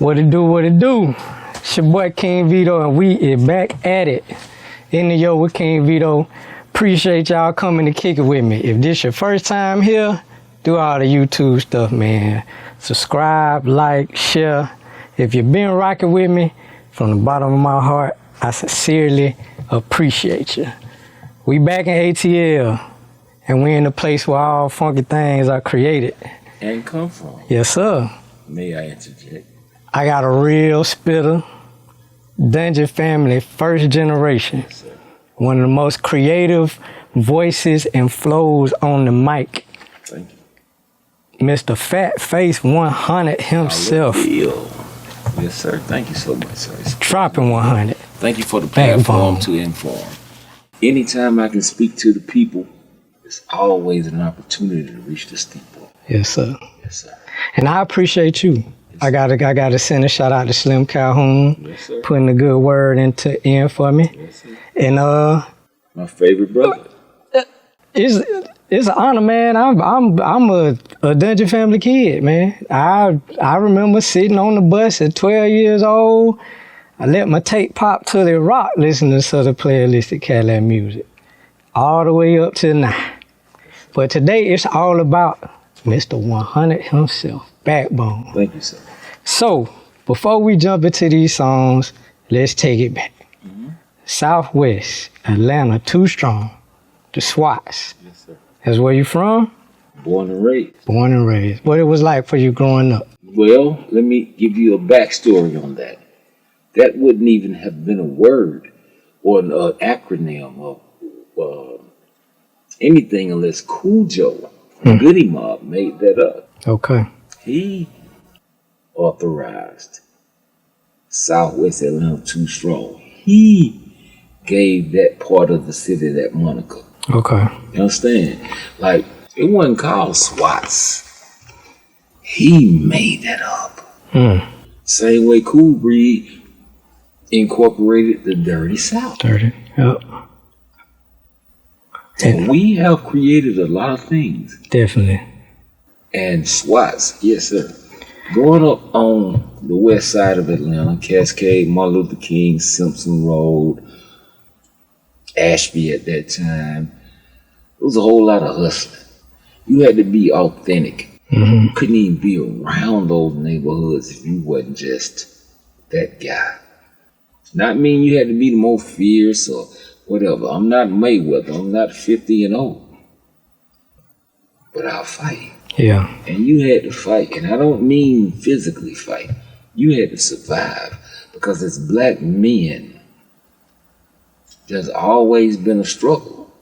What it do, what it do? It's your boy King Vito, and we is back at it. In the yo with King Vito. Appreciate y'all coming to kick it with me. If this your first time here, do all the YouTube stuff, man. Subscribe, like, share. If you've been rocking with me, from the bottom of my heart, I sincerely appreciate you. We back in ATL, and we in the place where all funky things are created. And come from. Yes, sir. May I interject? I got a real spitter, Dungeon family, first generation. Yes, sir. One of the most creative voices and flows on the mic. Thank you. Mr. Fat Face 100 himself. Yes, sir. Thank you so much, sir. Dropping 100. Thank you for the platform to inform. Anytime I can speak to the people, it's always an opportunity to reach the steeple. Yes, sir. Yes, sir. And I appreciate you. I gotta send a shout out to Slim Calhoun, yes, sir, putting a good word in for me. Yes, sir. And my favorite brother. It's an honor, man. I'm a Dungeon family kid, man. I remember sitting on the bus at 12 years old. I let my tape pop to the rock, listening to Southern Playalistic Cadillac music, all the way up to now. But today it's all about Mr. 100 himself, Backbone. Thank you, sir. So, before we jump into these songs, let's take it back. Mm-hmm. Southwest, Atlanta, too strong. The SWATS. Yes, sir. That's where you from? Born and raised. Born and raised. What it was like for you growing up? Well, let me give you a backstory on that. That wouldn't even have been a word or an acronym or anything unless Cool Joe, Goody Mob, made that up. Okay. He authorized Southwest Atlanta too strong. He gave that part of the city that moniker. Okay. You understand? Like, it wasn't called SWATS. He made that up. Same way Cool Breed incorporated the Dirty South. Dirty, yep. So we have created a lot of things. Definitely. And SWATS, yes, sir. Growing up on the west side of Atlanta, Cascade, Martin Luther King, Simpson Road, Ashby at that time, it was a whole lot of hustling. You had to be authentic. Mm-hmm. You couldn't even be around those neighborhoods if you wasn't just that guy. Not mean you had to be the most fierce or whatever. I'm not Mayweather. I'm not 50 and old. But I'll fight. Yeah. And you had to fight. And I don't mean physically fight. You had to survive. Because as black men, there's always been a struggle.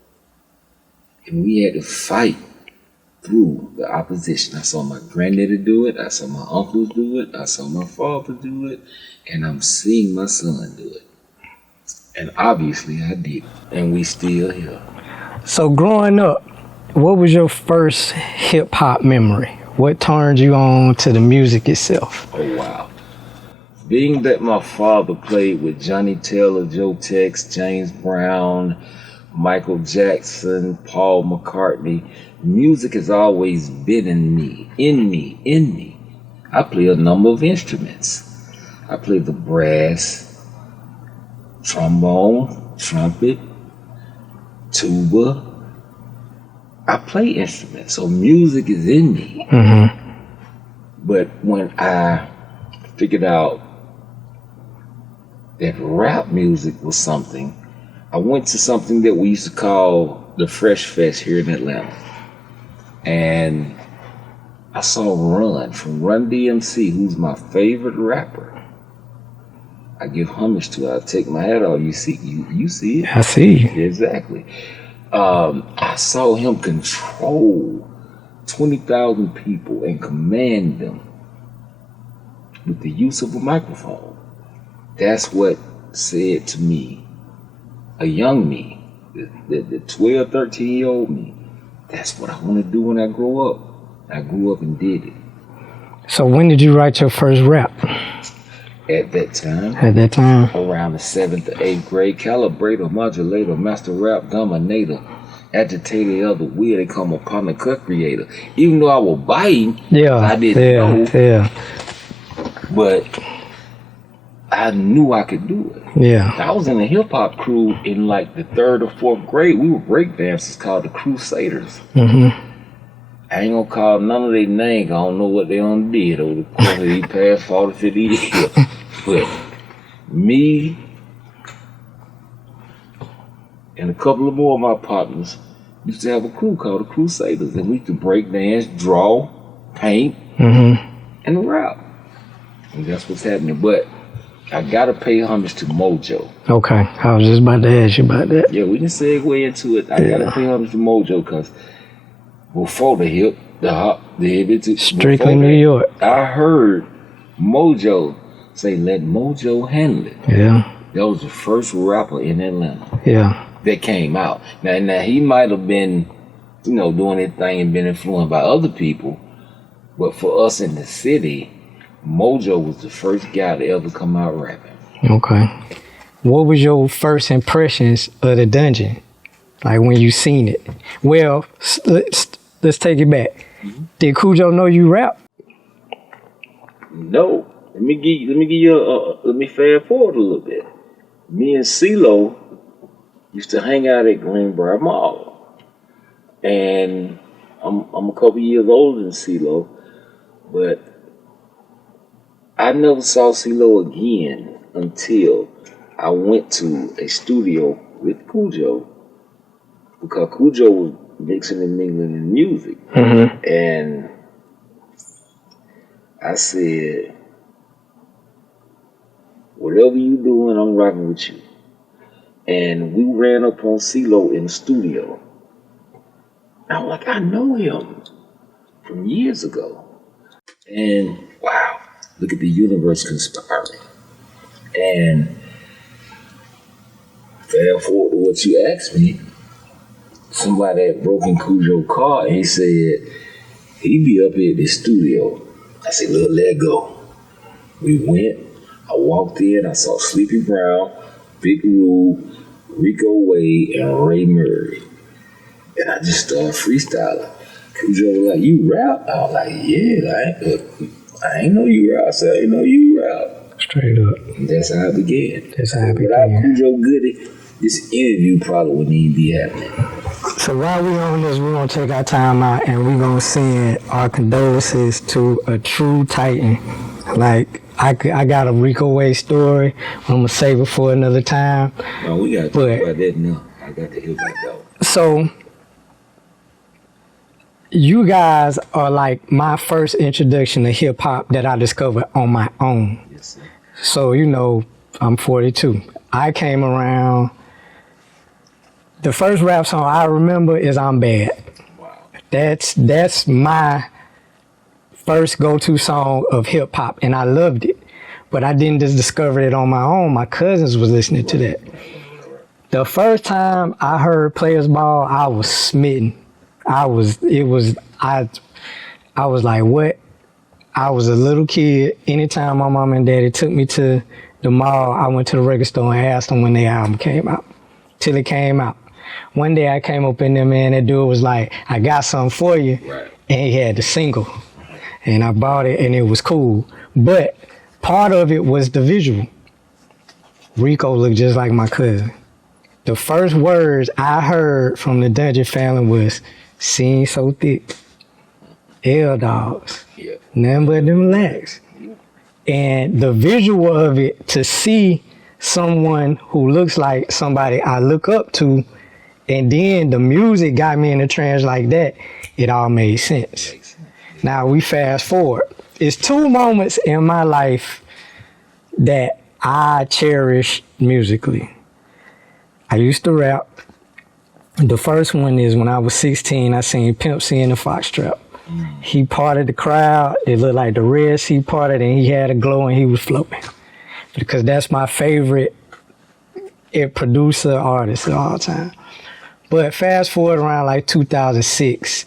And we had to fight through the opposition. I saw my granddaddy do it. I saw my uncles do it. I saw my father do it. And I'm seeing my son do it. And obviously I did. And we still here. So growing up, what was your first hip-hop memory? What turned you on to the music itself? Oh, wow. Being that my father played with Johnny Taylor, Joe Tex, James Brown, Michael Jackson, Paul McCartney, music has always been in me. I play a number of instruments. I play the brass, trombone, trumpet, tuba. I play instruments, so music is in me. Mm-hmm. But when I figured out that rap music was something, I went to something that we used to call the Fresh Fest here in Atlanta. And I saw Run DMC, who's my favorite rapper. I give homage to it. I take my hat off. You see it? I see. Exactly. I saw him control 20,000 people and command them with the use of a microphone. That's what said to me, a young me, the 12, 13-year-old me, that's what I want to do when I grow up. I grew up and did it. So when did you write your first rap? At that time. Around the 7th to 8th grade. Calibrator, modulator, master rap dominator, agitator of the wheel, they come upon the cut creator. Even though I was biting, I didn't know. Yeah. But I knew I could do it. Yeah. I was in a hip hop crew in like the 3rd or 4th grade. We were break dancers called the Crusaders. Mm-hmm. I ain't gonna call none of their names. I don't know what they done did over the course of these past 40, 50 years. But me and a couple of more of my partners used to have a crew called the Crusaders, and we used to break dance, draw, paint, and rap. And that's what's happening. But I gotta pay homage to Mojo. Okay, I was just about to ask you about that. Yeah, we can segue into it. I gotta pay homage to Mojo because before the hip, the hop, the hip, Strictly New York. I heard Mojo say, "Let Mojo handle it." Yeah. That was the first rapper in Atlanta. Yeah. That came out. Now he might have been, doing his thing and been influenced by other people, but for us in the city, Mojo was the first guy to ever come out rapping. Okay. What was your first impressions of the dungeon? Like when you seen it? Well, let's take it back. Mm-hmm. Did Cujo know you rap? No. Let me fast forward a little bit. Me and CeeLo used to hang out at Greenbrier Mall. And I'm a couple years older than CeeLo, but I never saw CeeLo again until I went to a studio with Cujo, because Cujo was mixing and mingling in music. Mm-hmm. And I said, whatever you doing, I'm rocking with you. And we ran up on CeeLo in the studio. I'm like, I know him from years ago. And wow, look at the universe conspiring. And fast forward to what you asked me, somebody had broken Cujo's car and he said, he'd be up here at the studio. I said, look, let go. We went, I walked in, I saw Sleepy Brown, Big Rube, Rico Wade, and Ray Murray. And I just started freestyling. Cujo was like, you rap? I was like, yeah, I ain't know you rap. I said, I ain't know you rap. Straight up. And that's how it began. Without Cujo Goody, this interview probably wouldn't even be happening. So while we on this, we're going to take our time out and we're going to send our condolences to a true titan. Like, I got a Rico Wade story. I'm going to save it for another time. No, we got to talk about that now. I got to hear about that. So, you guys are like my first introduction to hip hop that I discovered on my own. Yes, sir. So, I'm 42. I came around, the first rap song I remember is I'm Bad. Wow. That's my first go-to song of hip hop, and I loved it. But I didn't just discover it on my own. My cousins was listening to that. The first time I heard Players Ball, I was smitten. I was like, what? I was a little kid. Anytime my mom and daddy took me to the mall, I went to the record store and asked them when their album came out, till it came out. One day I came up in there, man, that dude was like, I got something for you. Right. And he had the single. And I bought it and it was cool. But part of it was the visual. Rico looked just like my cousin. The first words I heard from the Dungeon family was, "Seen so thick, L dogs, Yeah. Nothing but them legs." And the visual of it, to see someone who looks like somebody I look up to, and then the music got me in a trance like that, it all made sense. Now we fast forward. It's two moments in my life that I cherish musically. I used to rap. The first one is when I was 16, I seen Pimp C in the Foxtrot. He parted the crowd. It looked like the Red Sea parted, and he had a glow and he was floating. Because that's my favorite producer, artist of all time. But fast forward around like 2006,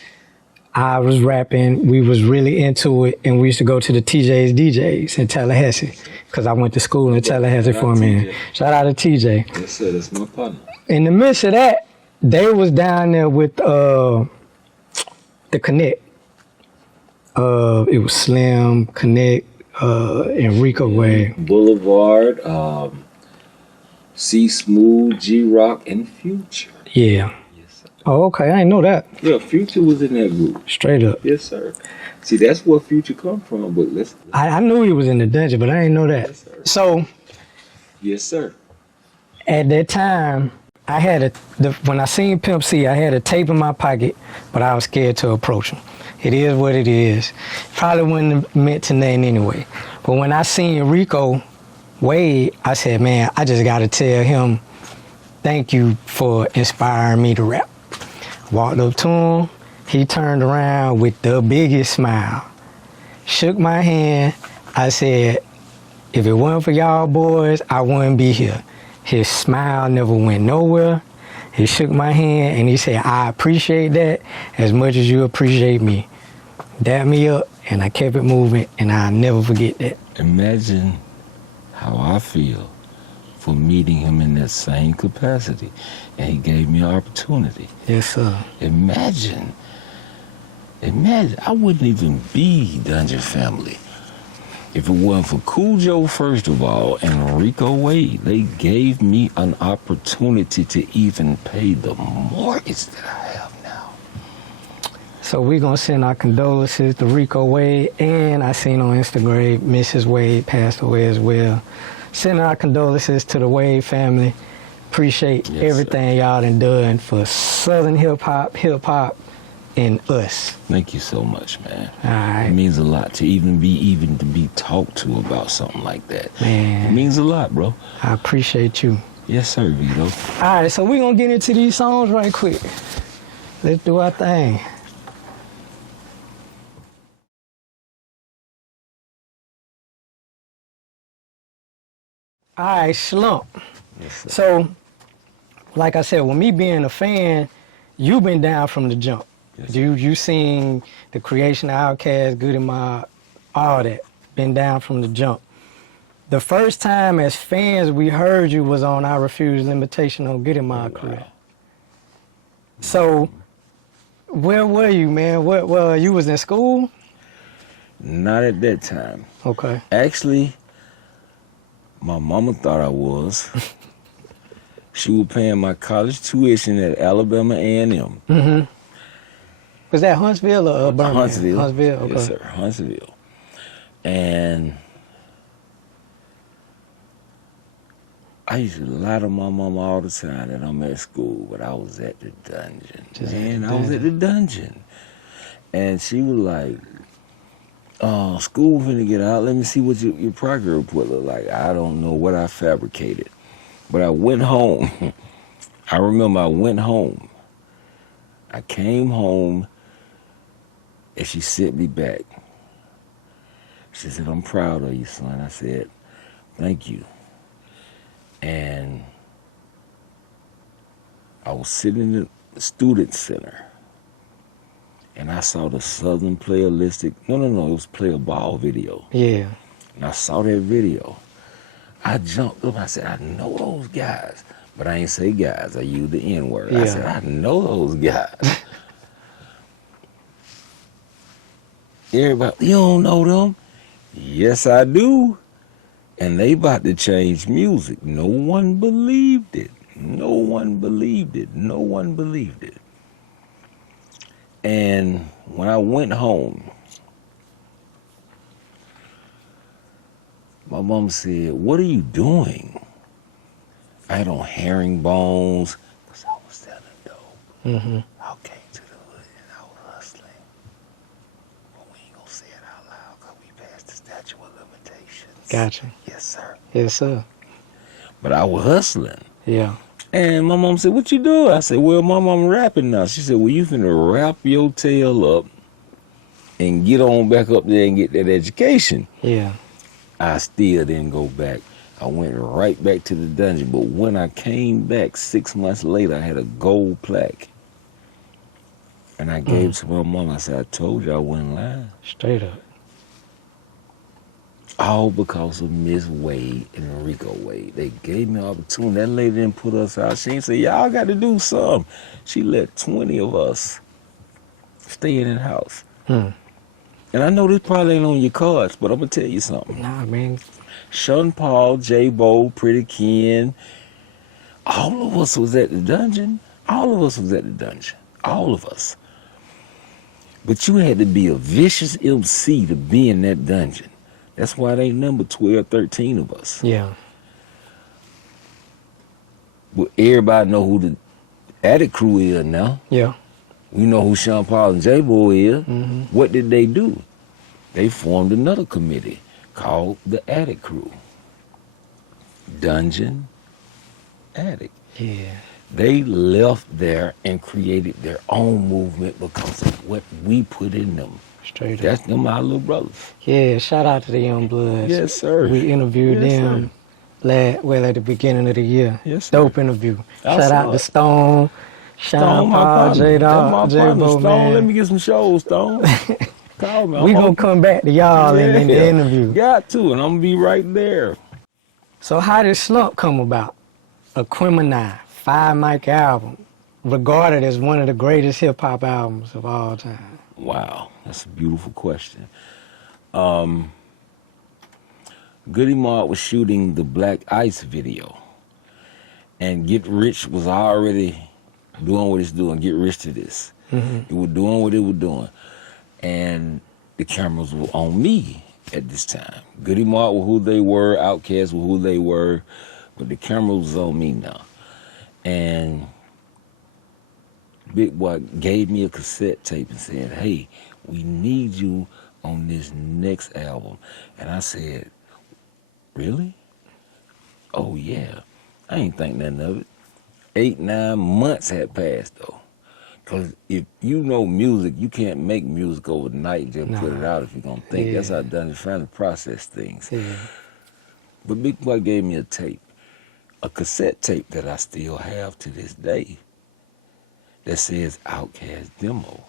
I was rapping, we was really into it, and we used to go to the TJ's DJs in Tallahassee, because I went to school in Tallahassee for a minute. Shout out to TJ. Yes, sir, that's my partner. In the midst of that, they was down there with the Connect. It was Slim, Connect, and Rico Wade. Boulevard, C Smooth, G Rock, and Future. Yeah. Yes, sir. Oh, okay. I didn't know that. Yeah, Future was in that group. Straight up. Yes, sir. See, that's where Future come from. But let's. I knew he was in the dungeon, but I didn't know that. Yes, sir. So Yes, sir. at that time, I had when I seen Pimp C, I had a tape in my pocket, but I was scared to approach him. It is what it is. Probably wouldn't have meant to nothing anyway. But when I seen Rico Wade, I said, man, I just got to tell him, thank you for inspiring me to rap. Walked up to him. He turned around with the biggest smile. Shook my hand. I said, if it wasn't for y'all boys, I wouldn't be here. His smile never went nowhere. He shook my hand and he said, I appreciate that as much as you appreciate me. Dapped me up and I kept it moving and I'll never forget that. Imagine how I feel for meeting him in that same capacity. And he gave me an opportunity. Yes, sir. Imagine, I wouldn't even be Dungeon Family if it wasn't for Cool Joe, first of all, and Rico Wade. They gave me an opportunity to even pay the mortgage that I have now. So we're going to send our condolences to Rico Wade, and I seen on Instagram Mrs. Wade passed away as well. Sending our condolences to the Wade family. Appreciate everything y'all done for Southern hip-hop, and us. Thank you so much, man. All right. It means a lot to even be talked to about something like that. Man. It means a lot, bro. I appreciate you. Yes, sir, Vito. All right, so we're going to get into these songs right quick. Let's do our thing. All right, Slump. Yes, sir. So, like I said, with me being a fan, you've been down from the jump. Yes, You seen the creation of Outkast, Good and Mob, all that. Been down from the jump. The first time as fans we heard you was on I Refuse Limitation on Good and Mob career. So, where were you, man? Well, you was in school? Not at that time. Okay. Actually, my mama thought I was. She was paying my college tuition at Alabama A&M. Mm-hmm. Was that Huntsville or Birmingham? Huntsville. Huntsville, okay. Yes, sir, Huntsville. And I used to lie to my mama all the time that I'm at school, but I was at the dungeon. I was at the dungeon. And she was like, school finna get out. Let me see what your progress report look like. I don't know what I fabricated. But I went home. I remember I went home. I came home and she sent me back. She said, I'm proud of you, son. I said, thank you. And I was sitting in the student center and I saw the Southern Playalistic, no, it was Play a Ball video. Yeah. And I saw that video. I jumped up, I said, I know those guys. But I ain't say guys, I used the N-word. Yeah. I said, I know those guys. Everybody, you don't know them? Yes, I do. And they about to change music. No one believed it. No one believed it. No one believed it. And when I went home, my mom said, what are you doing? I had on herringbones because I was selling dope. Mm-hmm. I came to the hood and I was hustling. But we ain't gonna say it out loud because we passed the statute of limitations. Gotcha. Yes, sir. Yes, sir. But I was hustling. Yeah. And my mom said, what you doing? I said, well, Mom, I'm rapping now. She said, well, you finna wrap your tail up and get on back up there and get that education. Yeah. I still didn't go back. I went right back to the dungeon. But when I came back 6 months later, I had a gold plaque. And I gave it to my mom. I said, I told you I wasn't lying. Straight up. All because of Miss Wade and Rico Wade. They gave me an opportunity. That lady didn't put us out. She didn't say, y'all got to do something. She let 20 of us stay in the house. And I know this probably ain't on your cards, but I'm gonna tell you something. Nah, man. Sean Paul, J Bo, Pretty Ken, all of us was at the dungeon. All of us was at the dungeon. All of us. But you had to be a vicious MC to be in that dungeon. That's why they number 12, 13 of us. Yeah. But everybody know who the Attic Crew is now. Yeah. We know who Sean Paul and J Bo is. Mm-hmm. What did they do? They formed another committee called the Attic Crew. Dungeon Attic. Yeah. They left there and created their own movement because of what we put in them. Straight up. That's them, our little brothers. Yeah, shout out to the Young Bloods. Yes, sir. We interviewed Yes, them at the beginning of the year. Yes, sir. Dope interview. I Shout saw out to it. Stone, Sean my Paul, partner. J That's my Dog, J partner. Bo, Stone, let me man. get some shows, Stone. Call me. We I'm gonna on- come back to y'all in the interview. Got to, and I'm gonna be right there. So how did Slump come about? A Criminal 5-mic album, regarded as one of the greatest hip-hop albums of all time. Wow, that's a beautiful question. Goody Mob was shooting the Black Ice video, and Get Rich was already doing what it's doing. Get Rich to this. It was doing what it was doing, and the cameras were on me at this time. Goody Mob were who they were, Outkast were who they were, but the camera was on me now. And Big Boy gave me a cassette tape and said, hey, we need you on this next album. And I said, really? Oh, yeah. I ain't think nothing of it. 8, 9 months had passed, though. Because if you know music, you can't make music overnight and just put it out if you're going to think. Yeah. That's how I've done it, trying to process things. Yeah. But Big Boy gave me a tape, a cassette tape that I still have to this day that says Outkast Demo.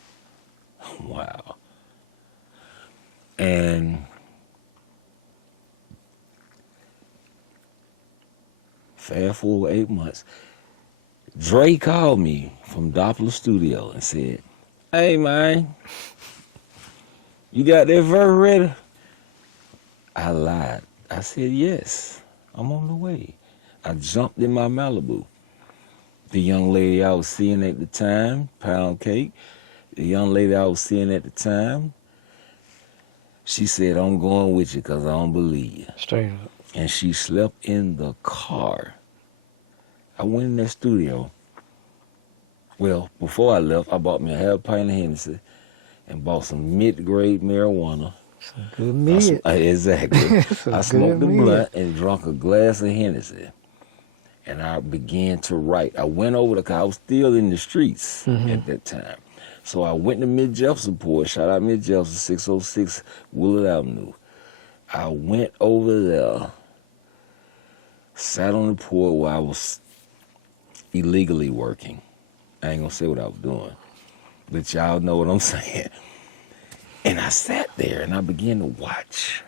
Wow. And fast forward 8 months, Dre called me from Doppler Studio and said, hey, man, you got that verse ready? I lied. I said, yes, I'm on the way. I jumped in my Malibu. The young lady I was seeing at the time, Pound Cake, the young lady I was seeing at the time, she said, I'm going with you because I don't believe you. Straight up. And she slept in the car. I went in that studio. Well, before I left, I bought me a half pint of Hennessy and bought some mid-grade marijuana. Some good meat. Exactly. Some I smoked the good meat. blunt and drank a glass of Hennessy. And I began to write. I went over the car. I was still in the streets at that time. So I went to Ms.Jackson Port. Shout out Ms.Jackson, 606 Willard Avenue. I went over there, sat on the porch where I was illegally working. I ain't gonna say what I was doing, but y'all know what I'm saying. And I sat there and I began to watch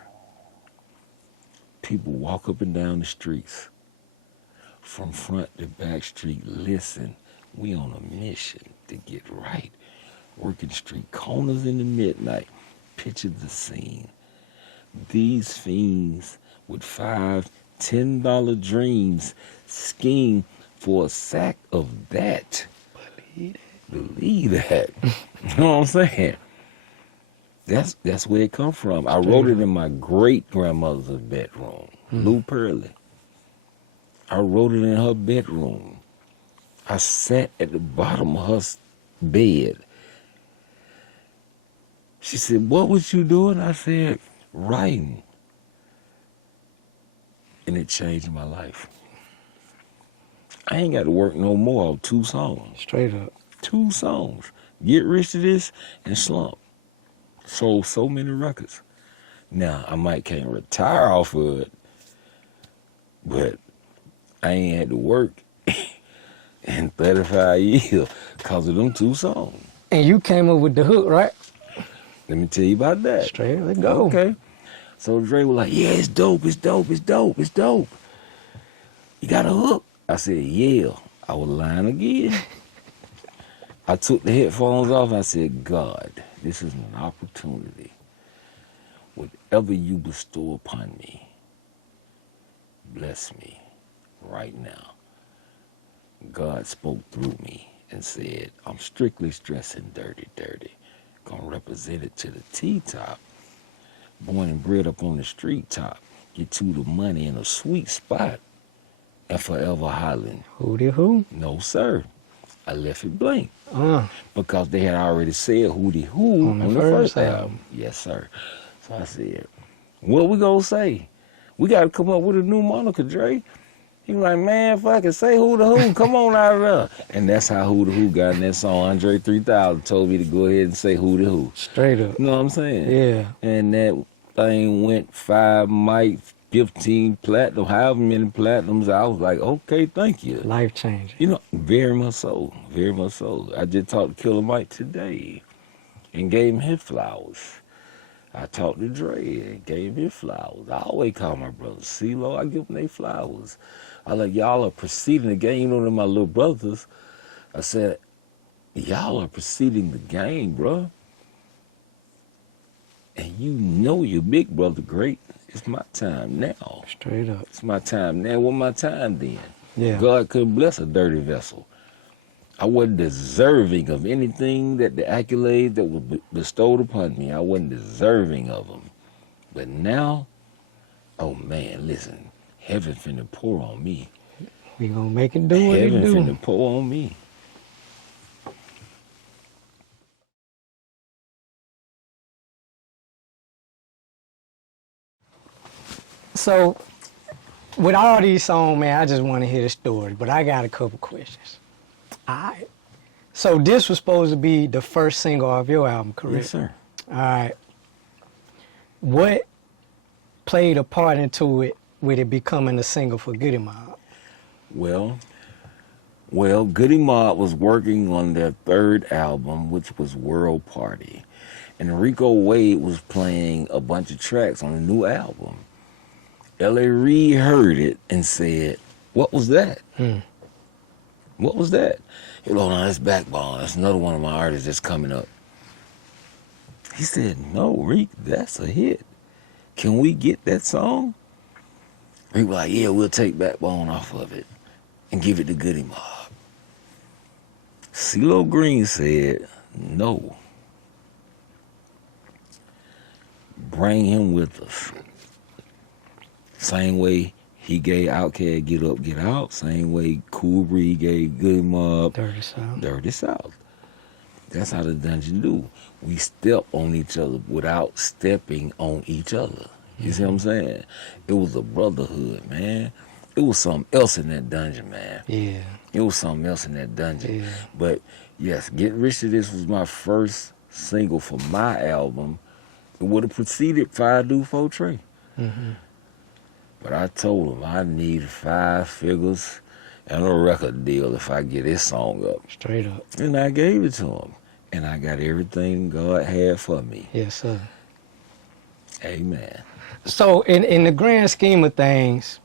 people walk up and down the streets, from front to back street. Listen, we on a mission to get right. Working street corners in the midnight. Picture the scene. These fiends with $5, $10 dreams scheme for a sack of that. Believe that. You know what I'm saying? That's where it come from. I wrote it in my great grandmother's bedroom, Lou Pearlie. I wrote it in her bedroom. I sat at the bottom of her bed. She said, what was you doing? I said, writing. And it changed my life. I ain't got to work no more on 2 songs. Straight up. 2 songs. Get Rich to This and Slump. Sold so many records. Now, I might can't retire off of it, but I ain't had to work in 35 years because of them 2 songs. And you came up with the hook, right? Let me tell you about that. Straight, let's go. Okay. So Dre was like, yeah, it's dope, it's dope, it's dope, it's dope. You got a hook? I said, yeah. I was lying again. I took the headphones off. I said, God, this is an opportunity whatever you bestow upon me, bless me right now. God spoke through me and said, I'm strictly stressing dirty, dirty. Gonna represent it to the T-top. Born and bred up on the street top. Get to the money in a sweet spot. And forever hollering. Hootie who? No, sir. I left it blank. Uh, Because they had already said hootie who On the on the first first album. Yes, sir. So I said, what we gonna say? We gotta come up with a new moniker, Dre. He was like, man, fucking say who the who, come on out of there. And that's how Who the Who got in that song. Andre 3000 told me to go ahead and say who the who. straight up. You know what I'm saying? Yeah. And that thing went 5 mic, 15 platinum, however many platinums. I was like, okay, thank you. Life changing. You know, very much so, very much so. I just talked to Killer Mike today and gave him his flowers. I talked to Dre and gave him his flowers. I always call my brothers CeeLo, I give them their flowers. I like, y'all are preceding the game. You know, they're my little brothers. I said, y'all are preceding the game, bro. And you know your big brother great. It's my time now. Straight up. It's my time now. What my time then? Yeah. God couldn't bless a dirty vessel. I wasn't deserving of anything that the accolades that were bestowed upon me. I wasn't deserving of them. But now, oh man, listen, heaven finna pour on me. We gonna make it do what it Heaven do. finna pour on me. So, with all these songs, man, I just want to hear the story, but I got a couple questions. All right. So this was supposed to be the first single of your album, correct? Yes, sir. All right. What played a part into it with it becoming a single for Goody Mob? Well, Goody Mob was working on their third album, which was World Party. And Rico Wade was playing a bunch of tracks on a new album. L.A. Reid heard it and said, what was that? What was that? He goes, no, that's Backbone. That's another one of my artists that's coming up. He said, no, Rick, that's a hit. Can we get that song? Rick was like, yeah, we'll take Backbone off of it and give it to Goody Mob. CeeLo Green said, no. Bring him with us. Same way he gave outkast Get Up, Get Out. Same way Cool Breeze gave Goody Mob Dirty South. Dirty South. That's how the dungeon do. We step on each other without stepping on each other. You see what I'm saying? It was a brotherhood, man. It was something else in that dungeon, man. Yeah. It was something else in that dungeon. Yeah. But yes, Get Rich to This was my first single for my album. It would have preceded Five Do Four Trey. But I told him I need 5 figures and a record deal if I get this song up. Straight up. And I gave it to him. And I got everything God had for me. Yes, sir. Amen. So in the grand scheme of things,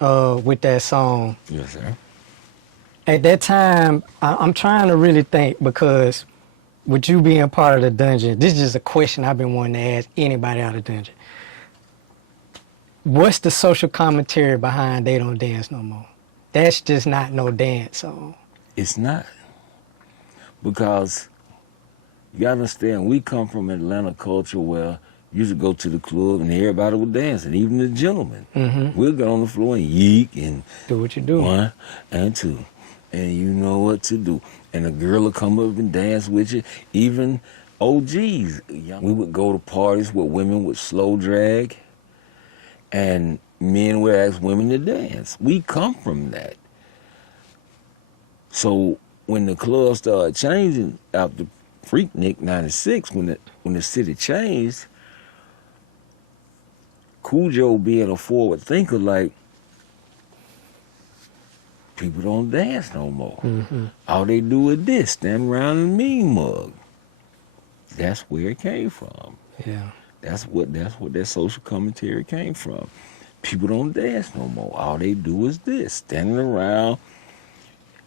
with that song, Yes, sir. at that time, I'm trying to really think, because with you being part of the dungeon, this is just a question I've been wanting to ask anybody out of the dungeon. What's the social commentary behind They Don't Dance No More? That's just not no dance song. It's not. Because you gotta understand, we come from Atlanta culture where you used to go to the club and everybody was dancing, even the gentlemen. We'll get on the floor and yeek and Do what you do. 1 and 2. And you know what to do. And a girl will come up and dance with you. Even OGs. We would go to parties with women with slow drag. And men would ask women to dance. We come from that. So when the club started changing after Freaknik 96, when the city changed, Cool Joe being a forward thinker, like, people don't dance no more. All they do is this, stand around and mean mug. That's where it came from. Yeah. That's what that social commentary came from. People don't dance no more. All they do is this, standing around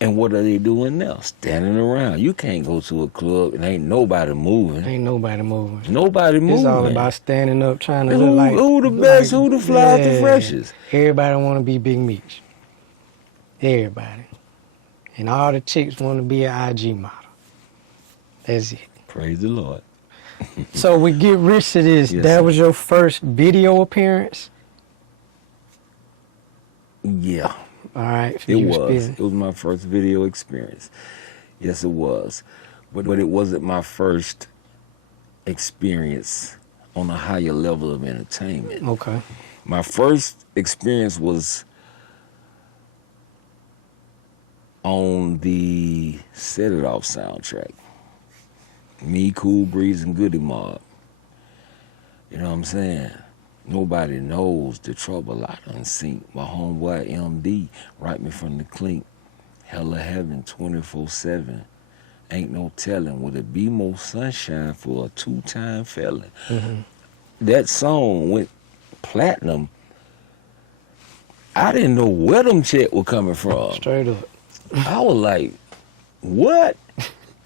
And what are they doing now? Standing around. You can't go to a club and ain't nobody moving. Ain't nobody moving. Nobody moving. It's all about standing up, trying to look like who the best, who the flyest, the freshest. Everybody want to be Big Meech. Everybody. And all the chicks want to be an IG model. That's it. Praise the Lord. So we get rich to this. Yes, that sir. was your first video appearance? Yeah. All right. It was. It was my first video experience. Yes, it was. But it wasn't my first experience on a higher level of entertainment. Okay. My first experience was on the Set It Off soundtrack. Me, Cool Breeze, and Goody Mob. You know what I'm saying? Nobody knows the trouble I done seen. My homeboy MD write me from the clink. Hella heaven 24/7. Ain't no telling. Would it be more sunshine for a 2-time felon? Mm-hmm. That song went platinum. I didn't know where them checks were coming from. Straight up. I was like, what?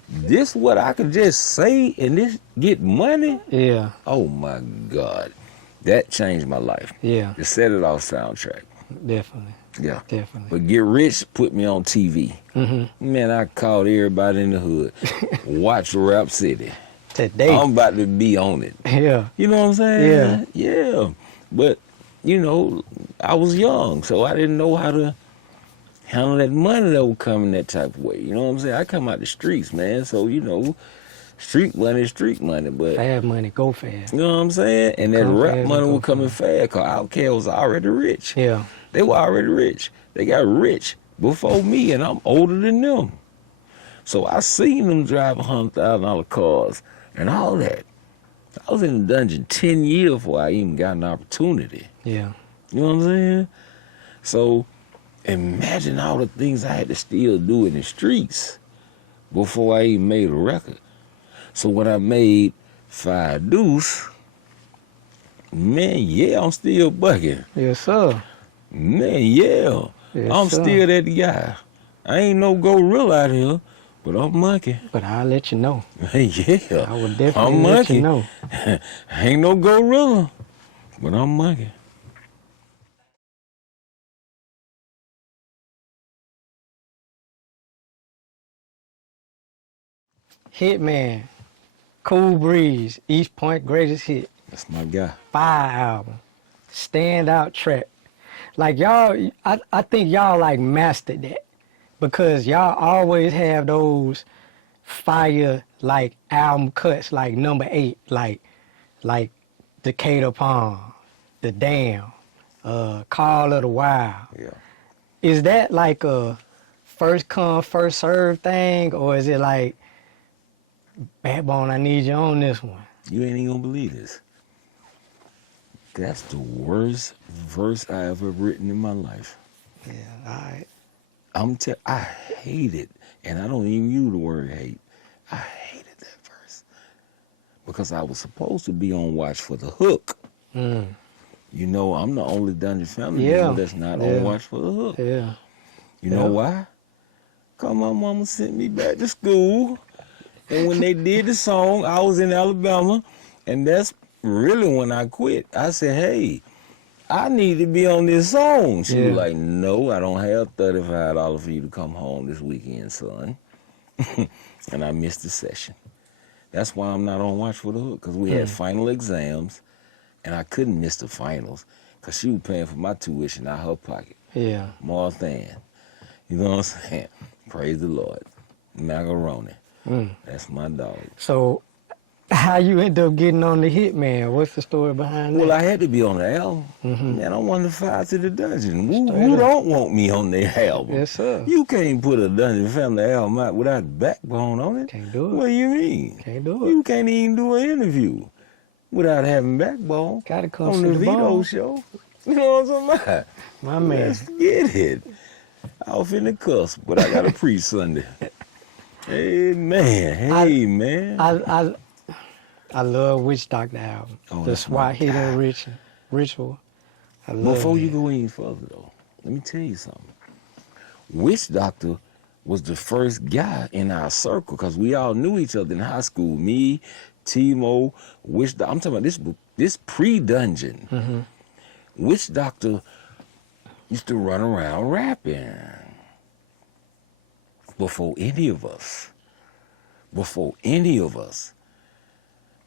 This what I could just say and this get money? Yeah. Oh my God. That changed my life. Yeah. The Set It Off soundtrack. Definitely. Yeah. Definitely. But Get Rich put me on TV. Mm-hmm. Man, I called everybody in the hood. Watch Rap City. Today. I'm about to be on it. Yeah. You know what I'm saying? Yeah. Yeah. But, you know, I was young, so I didn't know how to handle that money that would come in that type of way. You know what I'm saying? I come out the streets, man. So, you know, street money is street money. But Fast money, go fast. you know what I'm saying? And that Come rap fast money and go was coming fast because Outkast was already rich. Yeah. They were already rich. They got rich before me, and I'm older than them. So I seen them drive $100,000 cars and all that. I was in the dungeon 10 years before I even got an opportunity. Yeah. You know what I'm saying? So imagine all the things I had to still do in the streets before I even made a record. So when I made 5 Duece, man, yeah, I'm still bucking. Yes, sir. Man, yeah. Yes, I'm sir. still that guy. I ain't no gorilla out here, but I'm monkey. But I'll let you know. Yeah. I will definitely I'm let monkey. you know. Ain't no gorilla, but I'm monkey. Hitman, Cool Breeze, East Point Greatest Hit, That's my guy. Fire album, standout track. Like y'all, I think y'all like mastered that because y'all always have those fire like album cuts like number 8, like Decatur Palm, The Dam, Call of the Wild. Yeah. Is that like a first come, first serve thing, or is it like, Backbone, I need you on this one? You ain't even gonna believe this. That's the worst verse I ever written in my life. Yeah, alright. I hate it, and I don't even use the word hate. I hated that verse because I was supposed to be on watch for the hook. Mm. You know, I'm the only Dungeon family Yeah. member that's not Yeah. on watch for the hook. Yeah. You know why? Cause my mama sent me back to school, and when they did the song, I was in Alabama, and that's really when I quit. I said, hey, I need to be on this song. She was like, no, I don't have $35 for you to come home this weekend, son. And I missed the session. That's why I'm not on watch for the hook, because we had final exams, and I couldn't miss the finals, because she was paying for my tuition out of her pocket. Yeah. More than. You know what I'm saying? Praise the Lord. Macaroni. That's my dog. So, how you end up getting on the Hitman? What's the story behind that? Well, I had to be on the album. Man, I'm one of the 5 to the Dungeon. Who don't want me on their album? Yes, sir. You can't put a Dungeon Family album out without Backbone on it. Can't do it. What do you mean? Can't do it. You can't even do an interview without having Backbone. Gotta come on see the the Vito bone. show. You know what I'm talking about? My man. Let's get it. Off in the cuss, but I got to preach Sunday. Hey man. I love Witch Doctor album. Oh, The that's my SWAT hidden ritual. I love Before that. you go any further though, let me tell you something. Witch Doctor was the first guy in our circle because we all knew each other in high school. Me, Timo, I'm talking about this pre-dungeon. Mm-hmm. Witch Doctor used to run around rapping before any of us.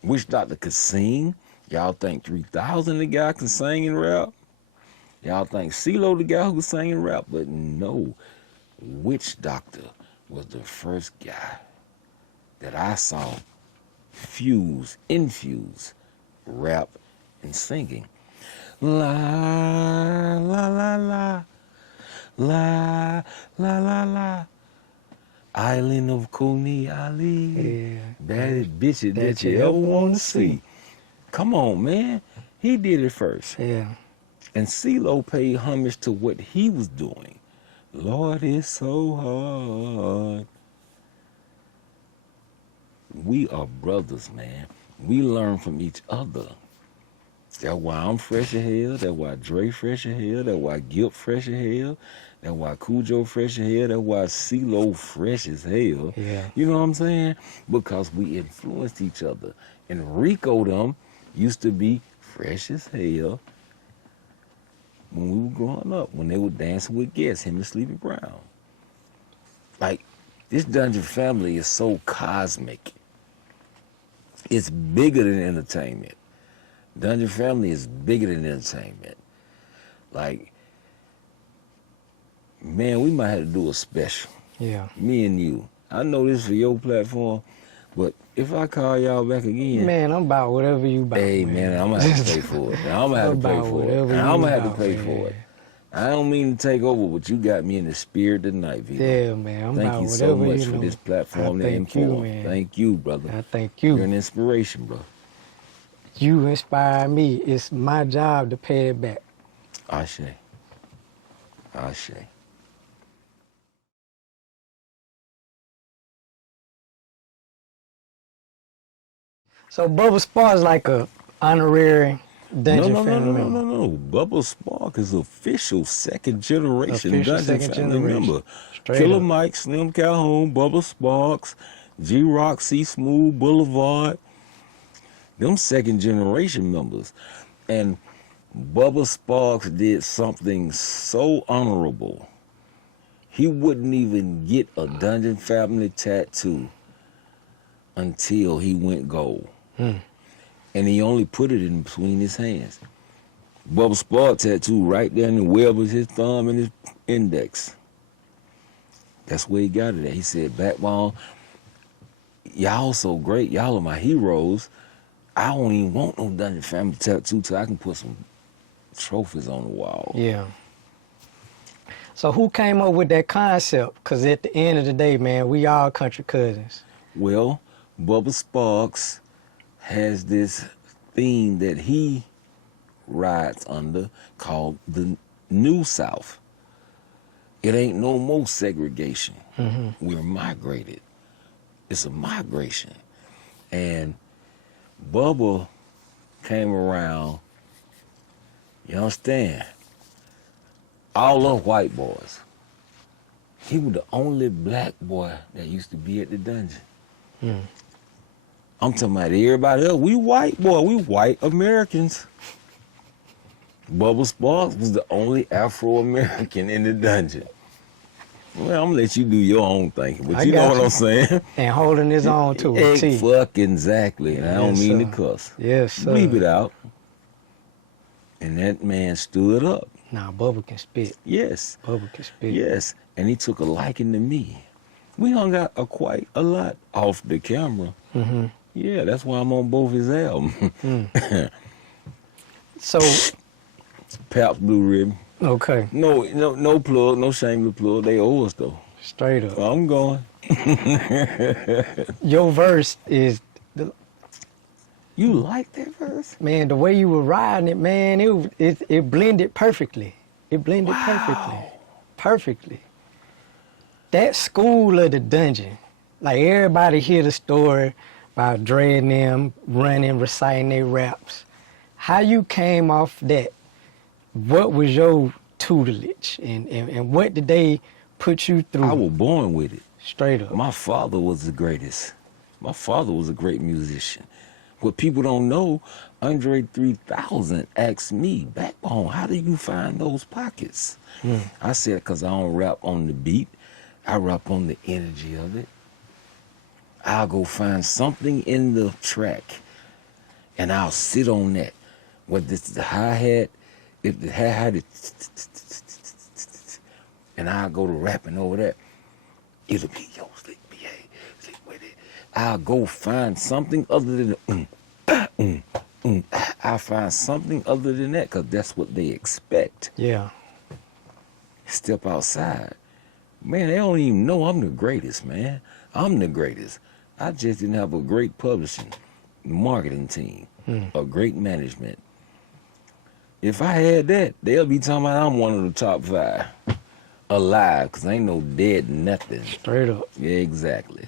Witch Doctor could sing. Y'all think 3000 the guy can sing and rap? Y'all think CeeLo the guy who could sing and rap? But no, Witch Doctor was the first guy that I saw infuse rap and singing. La la la la la la la la. Island of Coney Ali. Yeah. Baddest bitch that you ever want to see. Come on, man. He did it first. Yeah. And CeeLo paid homage to what he was doing. Lord, it's so hard. We are brothers, man. We learn from each other. That's why I'm fresh as hell. That's why Dre fresh as hell. That's why Gip fresh as hell. That's why Cujo fresh as hell. That's why CeeLo fresh as hell. Yeah. You know what I'm saying? Because we influenced each other. And Rico them used to be fresh as hell when we were growing up, when they were dancing with guests, him and Sleepy Brown. Like, this Dungeon family is so cosmic. It's bigger than entertainment. Dungeon family is bigger than entertainment. Like, man, we might have to do a special. Yeah. Me and you. I know this is for your platform, but if I call y'all back again, Man, I'm about whatever you about. hey, man, I'm going to have to pay for it. I'm going to have to pay for it. I'm going to have to pay for it. I don't mean to take over, but you got me in the spirit tonight, Vito. Yeah, man. I'm Thank about you so whatever much you for know. this platform to Thank you, inform. man. Thank you, brother. I thank you. You're an inspiration, bro. You inspire me. It's my job to pay it back. Ashe. Ashe. So Bubba Sparxxx is like a honorary Dungeon family member. No. Bubba Sparxxx is official second generation Official Dungeon second family generation. member. Straight Killer up. Mike, Slim Calhoun, Bubba Sparxxx, G-Rock, C-Smooth, Boulevard. Them second generation members. And Bubba Sparxxx did something so honorable. He wouldn't even get a Dungeon family tattoo until he went gold. And he only put it in between his hands. Bubba Sparxxx tattoo right there in the web of his thumb and his index. That's where he got it at. He said, Backbone, y'all so great. Y'all are my heroes. I don't even want no Dungeon family tattoo till I can put some trophies on the wall. Yeah. So who came up with that concept? Because at the end of the day, man, we all country cousins. Well, Bubba Sparxxx has this theme that he rides under called the New South. It ain't no more segregation. We're migrated. It's a migration. And Bubba came around, you understand, all of white boys. He was the only black boy that used to be at the dungeon. I'm talking about everybody else. We white boy. We white Americans. Bubba Sparxxx was the only Afro-American in the dungeon. Well, I'm gonna let you do your own thing, but you know what I'm saying? And holding his own to a T. Fucking exactly. And I don't Yes, mean sir. to cuss. Yes, sir. Bleep it out. And that man stood up. Nah, Bubba can spit. Yes. Bubba can spit. Yes. And he took a liking to me. We hung out quite a lot off the camera. Yeah, that's why I'm on both his albums. So, Paps Blue Ribbon. okay, No plug, no shameless plug. They owe us though. straight up. I'm going. Your verse is, You like that verse? man, the way you were riding it, man, it blended perfectly. It blended perfectly. That school of the dungeon, like everybody hear the story about Dre and them running, reciting their raps. How you came off that? What was your tutelage, and what did they put you through? I was born with it. Straight up. My father was the greatest. My father was a great musician. What people don't know, Andre 3000 asked me, Backbone, how do you find those pockets? I said, because I don't rap on the beat. I rap on the energy of it. I'll go find something in the track, and I'll sit on that. Whether it's the hi-hat, if the hi-hat is, and I'll go to rapping over that. It'll be, yo, slick BA, slick with it. I'll go find something other than I'll find something other than that, because that's what they expect. Yeah. Step outside. Man, they don't even know I'm the greatest, man. I'm the greatest. I just didn't have a great publishing, marketing team, a great management. If I had that, they'll be talking about I'm one of the top 5 alive, because ain't no dead nothing. Straight up. Yeah, exactly.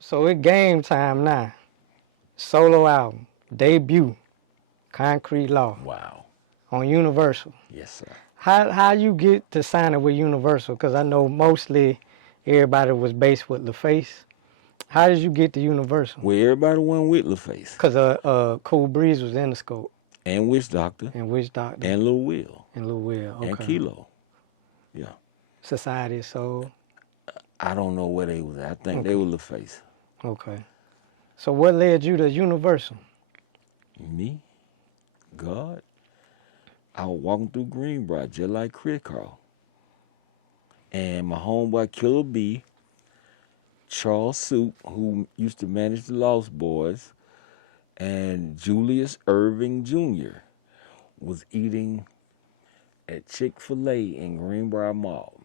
So it's game time now. Solo album, debut, Concrete Law Wow. on Universal. Yes, sir. How you get to sign it with Universal? Because I know mostly everybody was based with LaFace. How did you get to Universal? Well, everybody went with LaFace. Because Cool Breeze was in the scope. And Witch Doctor. And Witch Doctor. And Lil Will. And Lil Will, okay. And Kilo. Yeah. Society of Soul. I don't know where they was at. I think they were LaFace. Okay. So what led you to Universal? Me? God? I was walking through Greenbrier just like Chris Carl. And my homeboy Killer B, Charles Soup, who used to manage the Lost Boys, and Julius Irving Jr. was eating at Chick-fil-A in Greenbrier Mall.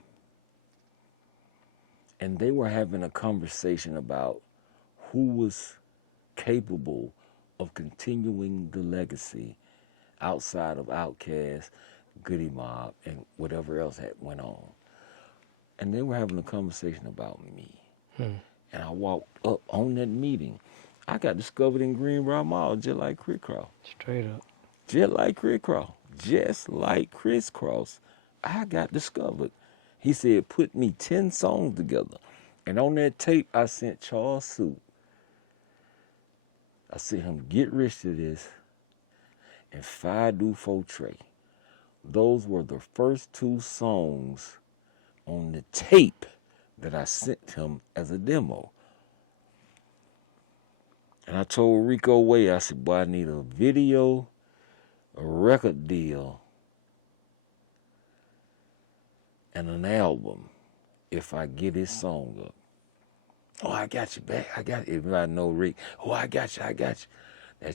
And they were having a conversation about who was capable of continuing the legacy outside of Outkast, Goody Mob, and whatever else had went on. And they were having a conversation about me. And I walked up on that meeting. I got discovered in Greenbrier Mall just like Chris Cross. Straight up. Just like Chris Cross. Just like Chris Cross. I got discovered. He said, put me 10 songs together. And on that tape, I sent Charles Soup. I sent him Get Rich to This and Five Do For Trey. Those were the first 2 songs on the tape that I sent him as a demo. And I told Rico Way, I said, boy, I need a video, a record deal, and an album if I get this song up. Oh, I got you back. I got you. If I know Rick, oh, I got you. That's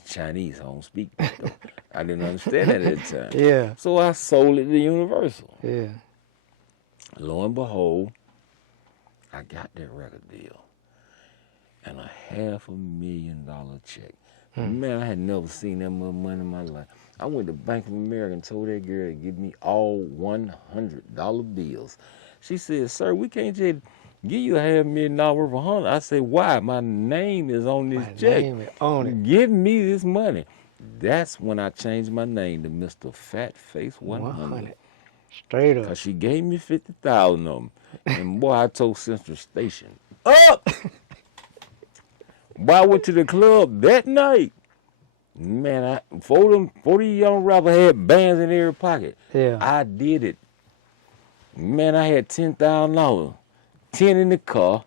Chinese. I don't speak that, though. I didn't understand that at the time. Yeah. So I sold it to Universal. Yeah. Lo and behold, I got that record deal. And a $500,000 check. Man, I had never seen that much money in my life. I went to Bank of America and told that girl to give me all $100 bills. She said, sir, we can't just give you $500,000 worth of $100. I said, why? My name is on this check. My name is on it. Give me this money. That's when I changed my name to Mr. Fat Face 100. Straight up. Because she gave me 50,000 of them. And boy, I told Central Station, up! Boy, I went to the club that night. Man, 40 young rappers had bands in every pocket. Yeah. I did it. Man, I had $10,000. 10 in the car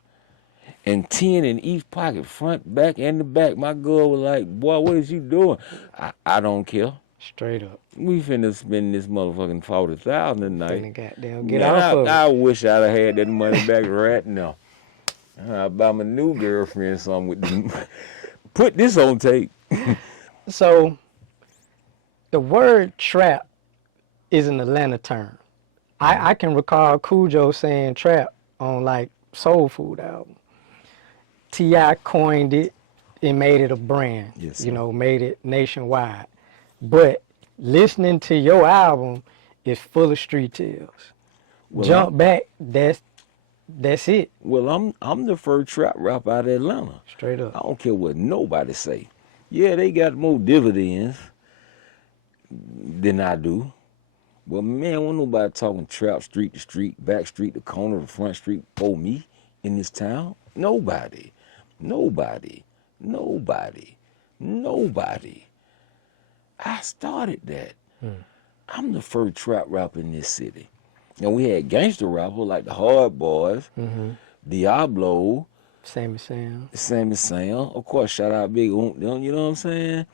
and 10 in each pocket, front, back, and the back. My girl was like, boy, what is you doing? I don't care. Straight up. We finna spend this motherfucking 40,000 tonight. Finna goddamn get off of it. I wish I'd have had that money back right now. I'll buy my new girlfriend something with them. Put this on tape. So, the word trap is an Atlanta term. I can recall Cujo saying trap on like Soul Food album. T.I. coined it and made it a brand. Yes, you know, made it nationwide. But listening to your album is full of street tales. Well, Jump back, that's it. Well, I'm the first trap rapper out of Atlanta. Straight I up. don't care what nobody say. Yeah, they got more dividends. than I do. But man, when nobody talking trap street to street, back street to corner to front street for me in this town. Nobody. Nobody. Nobody. Nobody. I started that. I'm the first trap rapper in this city. And we had gangster rappers like the Hard Boys, Diablo, Sammy Sam. Sammy Sam. Of course, shout out Big Oomp, them, you know what I'm saying?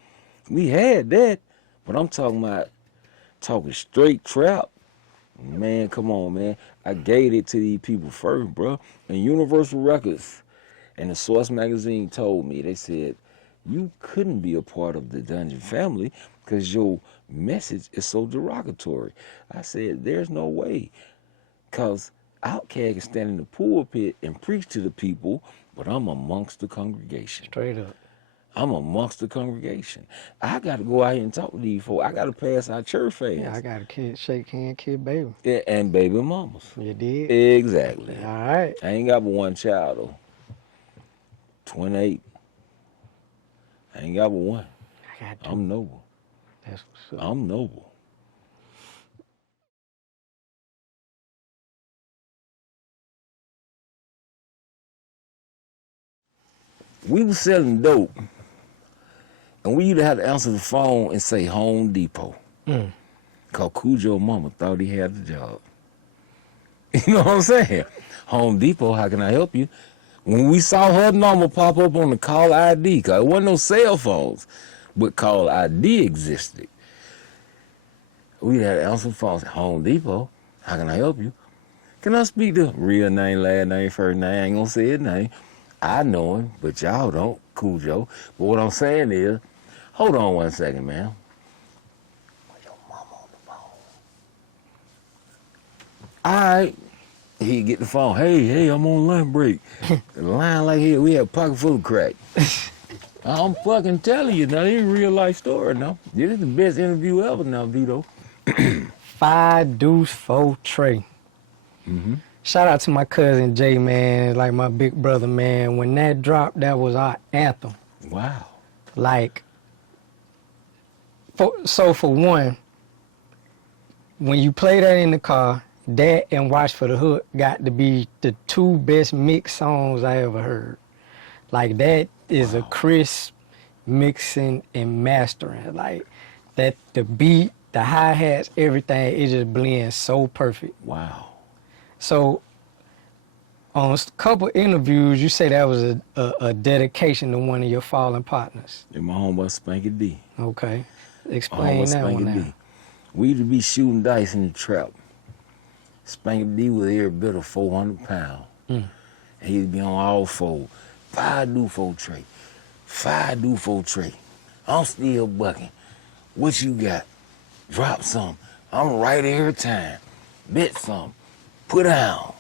We had that. But I'm talking straight trap. Man, come on, man. I gave it to these people first, bro. And Universal Records and the SWATS magazine told me, they said, you couldn't be a part of the Dungeon family because your message is so derogatory. I said, there's no way. Because outkast can stand in the pulpit and preach to the people, but I'm amongst the congregation. Straight up. I'm amongst the congregation. I got to go out here and talk to these folks. I got to pass out church fans. Yeah, I got a kid, shake hand, kid, baby. Yeah, and baby mamas. You did? Exactly. All right. I ain't got but one child, though. 28. I ain't got but one. I got two. I'm noble. That's what's up. I'm noble. We was selling dope, and we used to have to answer the phone and say Home Depot. Cause Cujo's mama thought he had the job. You know what I'm saying? Home Depot, how can I help you? When we saw her number pop up on the call ID, cause it wasn't no cell phones, but call ID existed. We had to answer the phone. Home Depot, how can I help you? Can I speak to real name, last name, first name? I ain't gonna say his name. I know him, but y'all don't, Cujo. But what I'm saying is, hold on one second, man. Your mama on the phone. All right. He get the phone. Hey, I'm on lunch break. The line like here, we have a pocket full of crack. I'm fucking telling you now, this is a real life story now. This is the best interview ever now, Vito. 5 Duece 4 Trey. Shout out to my cousin Jay, man, like my big brother, man. When that dropped, that was our anthem. Wow. Like, for one, when you play that in the car, that and Watch for the Hook got to be the 2 best mix songs I ever heard. Like, that is a crisp mixing and mastering. Like, that the beat, the hi-hats, everything, it just blends so perfect. Wow. So, on a couple interviews, you say that was a dedication to one of your fallen partners. And my homeboy Spanky D. Okay. Explain that one now. We used to be shooting dice in the trap. Spanky D was every bit of 400 pounds. And he'd be on all four. 5 do 4 tray. 5 do 4 tray. I'm still bucking. What you got? Drop some. I'm right every time. Bet some. Put down.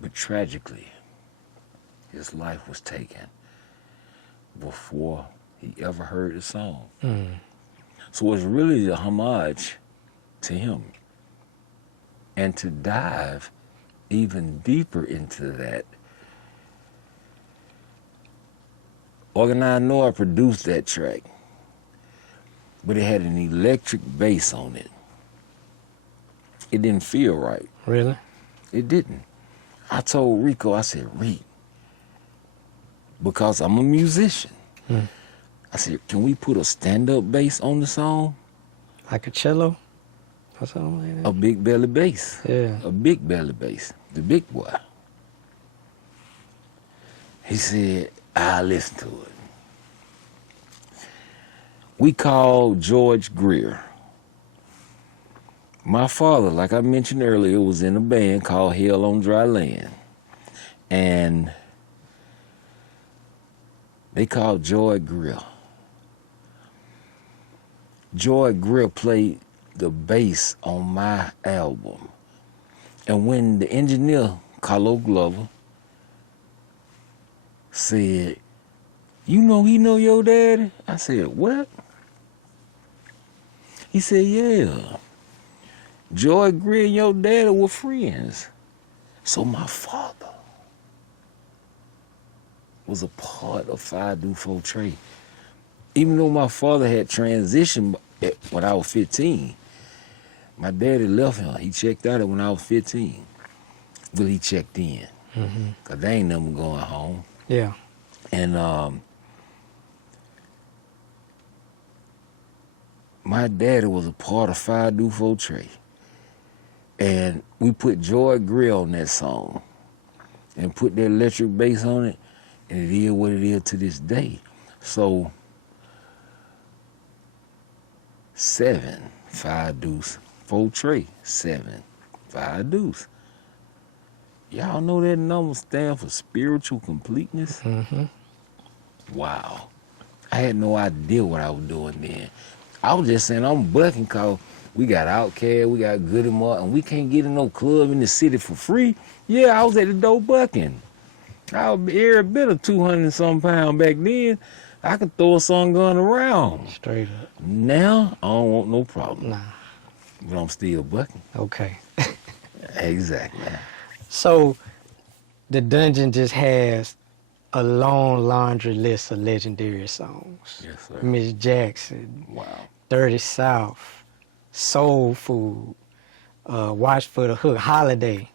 But tragically, his life was taken before he ever heard the song. So it's really a homage to him. And to dive even deeper into that, Organized Noir produced that track, but it had an electric bass on it. It didn't feel right. Really? It didn't. I told Rico, I said, Rick, because I'm a musician, I said, can we put a stand-up bass on the song? Like a cello? Or something like that? A big belly bass. Yeah. A big belly bass. The big boy. He said, I'll listen to it. We called George Greer. My father, like I mentioned earlier, was in a band called Hell on Dry Land. And they called George Greer. George Greer played the bass on my album. And when the engineer, Carlo Glover, said, you know he know your daddy? I said, what? He said, yeah. George Greer and your daddy were friends. So my father was a part of 5 do 4 Trey. even though my father had transitioned when I was 15, my daddy left him. He checked out when I was 15. Well, he checked in. Because they ain't never going home. Yeah. And my daddy was a part of Five Do Four Trey. And we put Joy Grill on that song and put that electric bass on it, and it is what it is to this day. So 7, 5 Deuce, 4 Trey, 7, 5 Deuce. Y'all know that number stands for spiritual completeness? Wow. I had no idea what I was doing then. I was just saying I'm bucking because we got Outkast, we got Good and More, and we can't get in no club in the city for free. Yeah, I was at the door bucking. I was every bit of 200 and some pounds back then. I could throw a song gun around. Straight up. Now, I don't want no problem. Nah. But I'm still bucking. Okay. Exactly. So, the Dungeon just has a long laundry list of legendary songs. Yes, sir. Ms.Jackson, Wow. 30 South, Soul Food, Watch for the Hook, Holiday.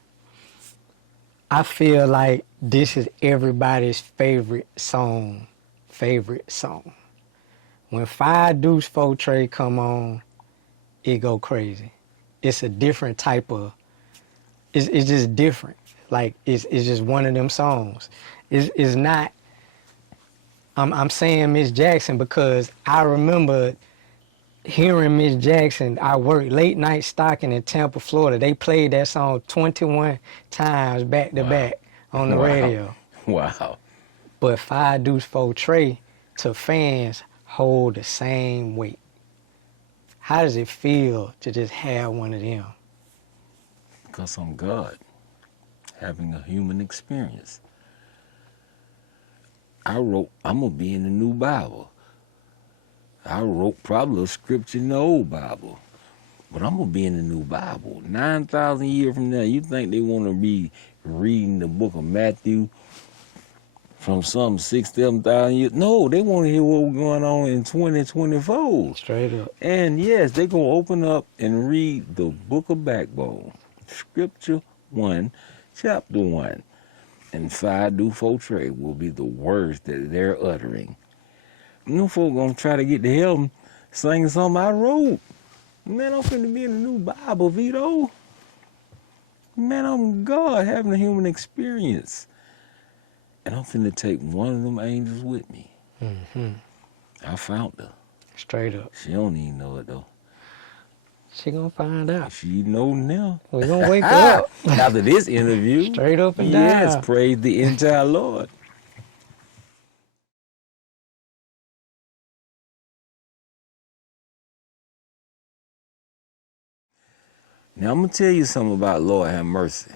I feel like this is everybody's favorite song. When 5 Deuce 4 Trey come on, it go crazy. It's a different type of, it's just different. Like, it's just one of them songs. It's not, I'm saying Ms.Jackson because I remember hearing Ms.Jackson. I worked late night stocking in Tampa, Florida. They played that song 21 times back to back on the radio. Wow. But 5 Deuce 4 Trey to fans hold the same weight. How does it feel to just have one of them? Because I'm God, having a human experience. I wrote, I'm going to be in the new Bible. I wrote probably a scripture in the old Bible. But I'm going to be in the new Bible. 9,000 years from now, you think they want to be reading the book of Matthew from some 6,000, 7,000 years? No, they want to hear what's going on in 2024. Straight up. And yes, they're going to open up and read the book of Backbone. Scripture 1, chapter 1. And 5 Do 4 Trey will be the words that they're uttering. You know, folks going to try to get to heaven singing something I wrote. Man, I'm finna be in the new Bible, Vito. Man, I'm God having a human experience. And I'm finna take one of them angels with me. I found her. Straight up. She don't even know it, though. She gonna find out. She know now. We gonna wake her up. After this interview. Straight up and yes, down. praise the entire Lord. Now, I'm going to tell you something about Lord have mercy.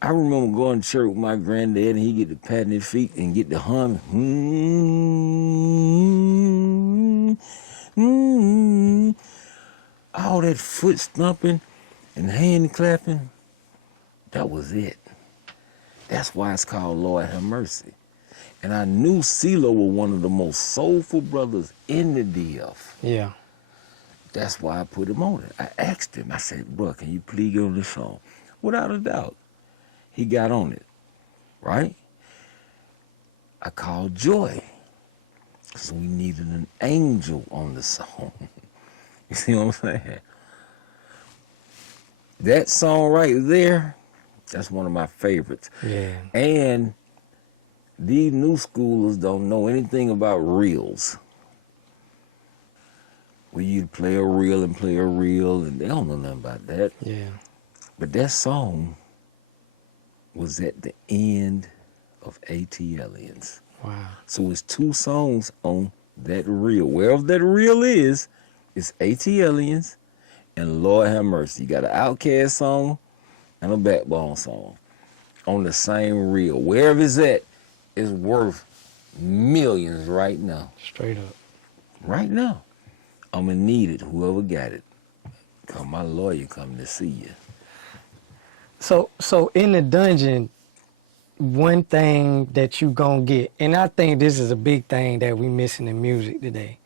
I remember going to church with my granddad, and he get to patting his feet and get to humming. All that foot stomping and hand clapping, that was it. That's why it's called Lord have mercy. And I knew CeeLo was one of the most soulful brothers in the DF. Yeah. That's why I put him on it. I asked him, I said, bro, can you please get on this song? Without a doubt, he got on it, right? I called Joy, because we needed an angel on the song. You see what I'm saying? That song right there, that's one of my favorites. Yeah. And these new schoolers don't know anything about reels. Where you play a reel and play a reel, and they don't know nothing about that. Yeah. But that song was at the end of AT Aliens. Wow. So it's 2 songs on that reel. Wherever that reel is, it's AT Aliens and Lord Have Mercy. You got an Outkast song and a Backbone song on the same reel. Wherever it's at, it's worth millions right now. Straight up. Right now. I'm going to need it, whoever got it. Because my lawyer coming to see you. So in the Dungeon, one thing that you gonna get, and I think this is a big thing that we missing in music today.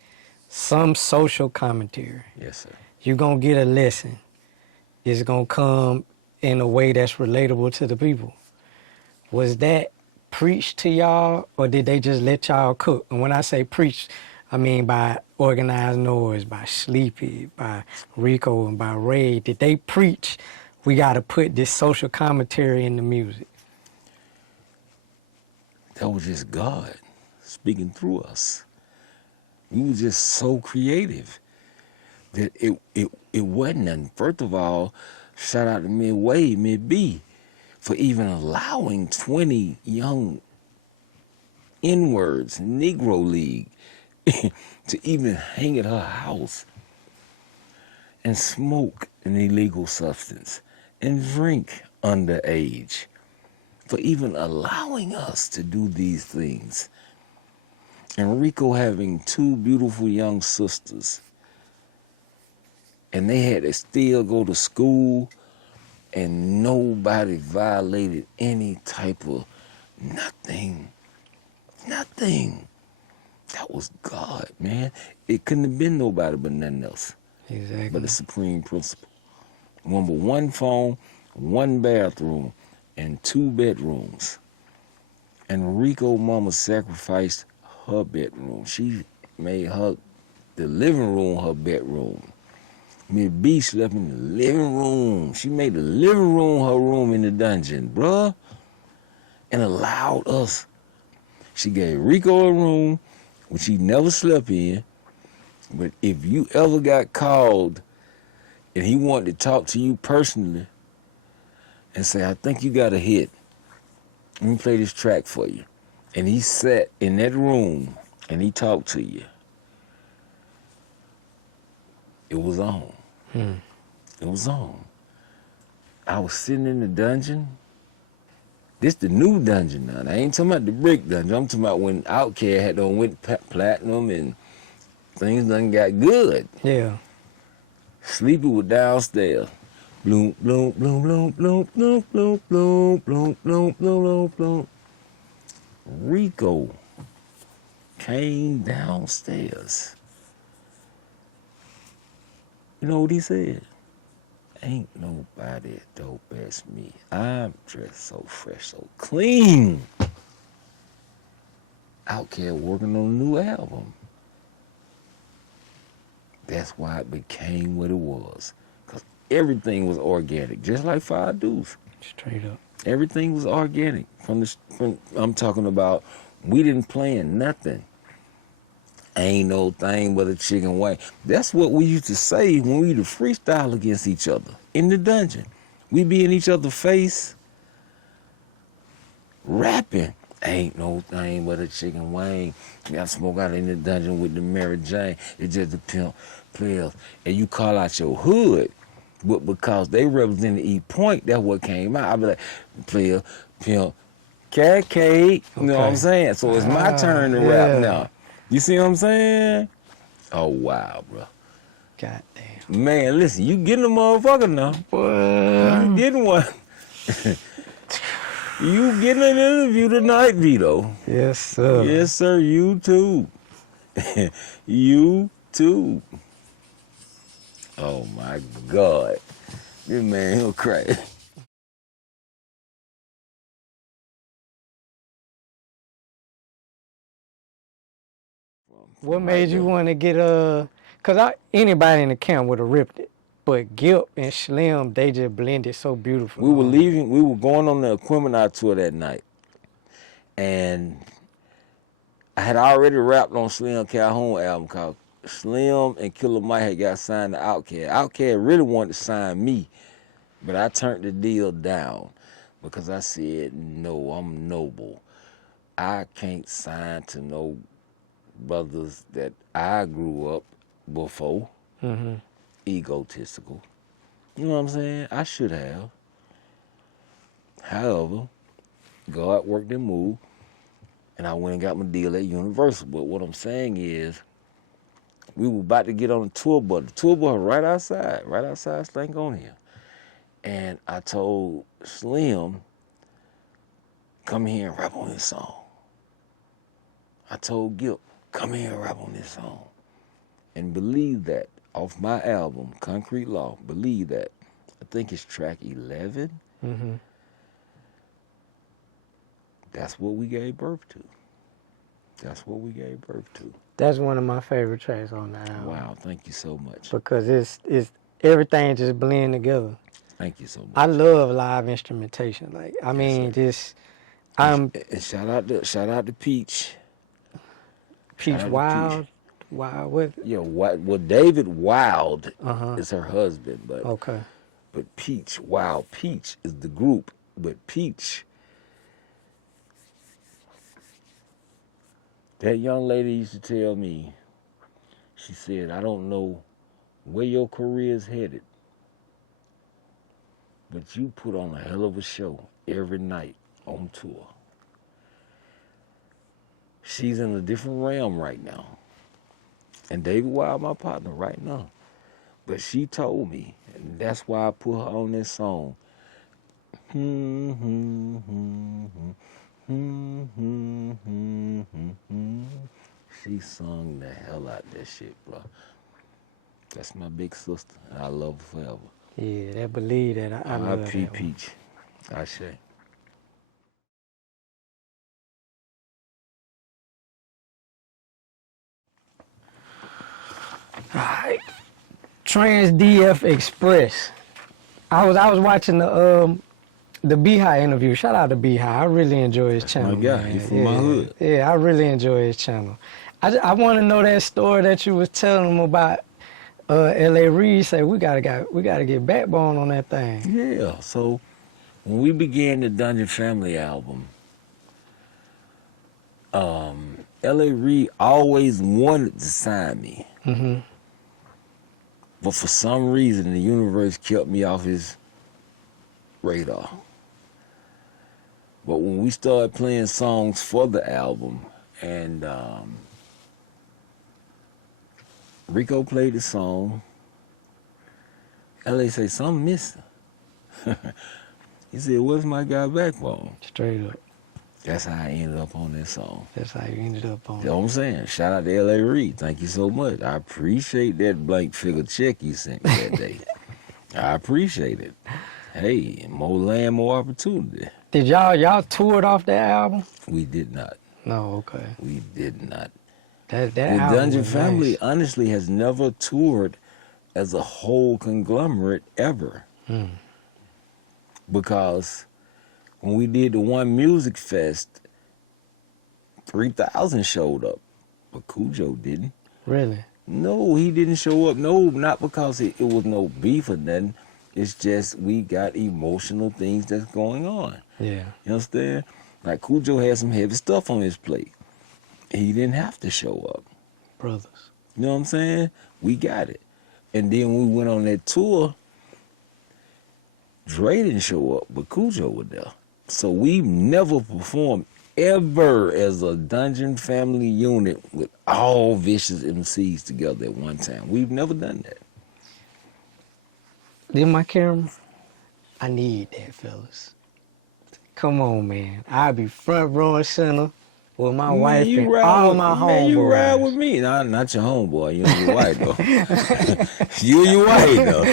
Some social commentary. Yes, sir. You gonna get a lesson. It's gonna come in a way that's relatable to the people. Was that preached to y'all, or did they just let y'all cook? And when I say preach, I mean by Organized Noise, by Sleepy, by Rico, and by Ray. Did they preach, we gotta put this social commentary in the music? That was just God speaking through us. We were just so creative that it wasn't nothing. First of all, shout out to Mid B, for even allowing 20 young N-words, Negro League, to even hang at her house and smoke an illegal substance and drink underage, for even allowing us to do these things. And Rico having 2 beautiful young sisters, and they had to still go to school, and nobody violated any type of nothing. That was God, man. It couldn't have been nobody but nothing else. Exactly. But the supreme principle. Remember, 1 phone, 1 bathroom, and 2 bedrooms. And Rico mama sacrificed her bedroom. She made the living room her bedroom. Miss B slept in the living room. She made the living room her room in the dungeon, bruh. And allowed us. She gave Rico a room which he never slept in. But if you ever got called and he wanted to talk to you personally and say, I think you got a hit, let me play this track for you. And he sat in that room and he talked to you. It was on. It was on. I was sitting in the dungeon. This the new dungeon now. I ain't talking about the brick dungeon. I'm talking about when Outkast had done went platinum and things done got good. Yeah. Sleepy was downstairs. Bloom, bloom, bloom, bloom, bloom, bloom, bloom, bloom, bloom, bloom, bloom, bloom. Rico came downstairs. You know what he said? Ain't nobody dope as me. I'm dressed so fresh, so clean. Outkast working on a new album. That's why it became what it was. Because everything was organic, just like Five Duece. Straight up. Everything was organic. I'm talking about, we didn't plan nothing. Ain't no thing but a chicken wing. That's what we used to say when we used to freestyle against each other in the dungeon. We be in each other's face, rapping. Ain't no thing but a chicken wing. You got smoke out in the dungeon with the Mary Jane. It's just the pimp players. And you call out your hood, but because they represent the E-Point, that's what came out. I be like, player, pimp, cat cake. You know what I'm saying? So it's my turn to rap now. You see what I'm saying? Oh, wow, bro. Goddamn. Man, listen, you getting a motherfucker now. Boy. You getting one. You getting an interview tonight, Vito. Yes, sir. Yes, sir, you too. You too. Oh, my God. This man, he'll crack. What made you want to get cause anybody in the camp would have ripped it, but Gip and Slim, they just blended so beautifully. We were going on the Equimini tour that night, and I had already rapped on Slim Calhoun album called Slim and Killer Mike had got signed to Outkast. Outkast really wanted to sign me, but I turned the deal down because I said, no, I'm noble. I can't sign to no brothers that I grew up before. Egotistical. You know what I'm saying? I should have. However, God worked and moved, and I went and got my deal at Universal. But what I'm saying is, we were about to get on the tour bus. The tour bus right outside Stankonia. And I told Slim come here and rap on this song. I told Gil, come here and rap on this song. And believe that, off my album, Concrete Law, believe that. I think it's track 11. Mm-hmm. That's what we gave birth to. That's what we gave birth to. That's one of my favorite tracks on the album. Wow, thank you so much. Because it's everything just blend together. Thank you so much. I love live instrumentation. Like, I mean, and shout out to Peach. Peach Wild. Wild with it? Yeah, well, David Wild is her husband, but okay. But Peach, Wild Peach is the group. But Peach, that young lady used to tell me, she said, I don't know where your career is headed, but you put on a hell of a show every night on tour. She's in a different realm right now. And David Wild, my partner right now. But she told me, and that's why I put her on this song. She sung the hell out that shit, bro. That's my big sister, and I love her forever. Yeah, that believe that. I love that Peach. I say. Alright. Trans DF Express. I was watching the Beehive interview. Shout out to Beehive. I really enjoy his channel. My guy, man. he's from my hood. Yeah, I really enjoy his channel. I want to know that story that you was telling him about L.A. Reid. Say we gotta get backbone on that thing. Yeah. So when we began the Dungeon Family album, L.A. Reid always wanted to sign me. Mm-hmm. But for some reason, the universe kept me off his radar. But when we started playing songs for the album, and Rico played the song, L.A. say, something missing. He said, where's my guy Backbone? Straight up. That's how I ended up on this song. That's how you ended up on You know what I'm saying? Shout out to L.A. Reid. Thank you so much. I appreciate that blank figure check you sent me that day. I appreciate it. Hey, more land, more opportunity. Did y'all toured off that album? We did not. No, okay. We did not. That The album Dungeon was Family nice. honestly has never toured as a whole conglomerate ever. Because when we did the One Music Fest, 3,000 showed up, but Cujo didn't. Really? No, he didn't show up. No, not because it was no beef or nothing. It's just we got emotional things that's going on. Yeah. You understand? Like Cujo had some heavy stuff on his plate. He didn't have to show up. Brothers. You know what I'm saying? We got it. And then we went on that tour. Dre didn't show up, but Cujo was there. So we never performed ever as a Dungeon Family unit with all vicious MCs together at one time. We've never done that. Then my camera, I need that, fellas. Come on, man. I'll be front row and center with my wife and all my homeboys. Man, you ride with me. Not your homeboy. You and your wife, though. You and your wife, though.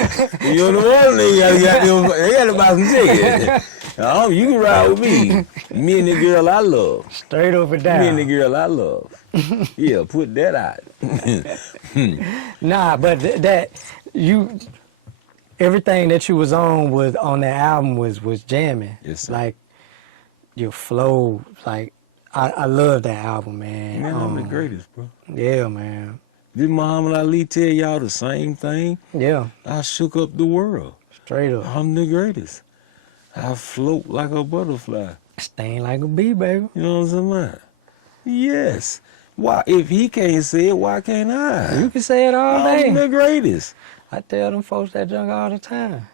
You and the one nigga, they got to buy some tickets. You can ride with me. Me and the girl I love. Straight up and down. Me and the girl I love. Yeah, put that out. Nah, but everything that you was on that album was jamming. Yes, sir. Like your flow, like I love that album, man. Man, I'm the greatest, bro. Yeah, man. Did Muhammad Ali tell y'all the same thing? Yeah. I shook up the world. Straight up. I'm the greatest. I float like a butterfly. Sting like a bee, baby. You know what I'm saying? Yes. Why? If he can't say it, why can't I? You can say it all day. I'm the greatest. I tell them folks that junk all the time.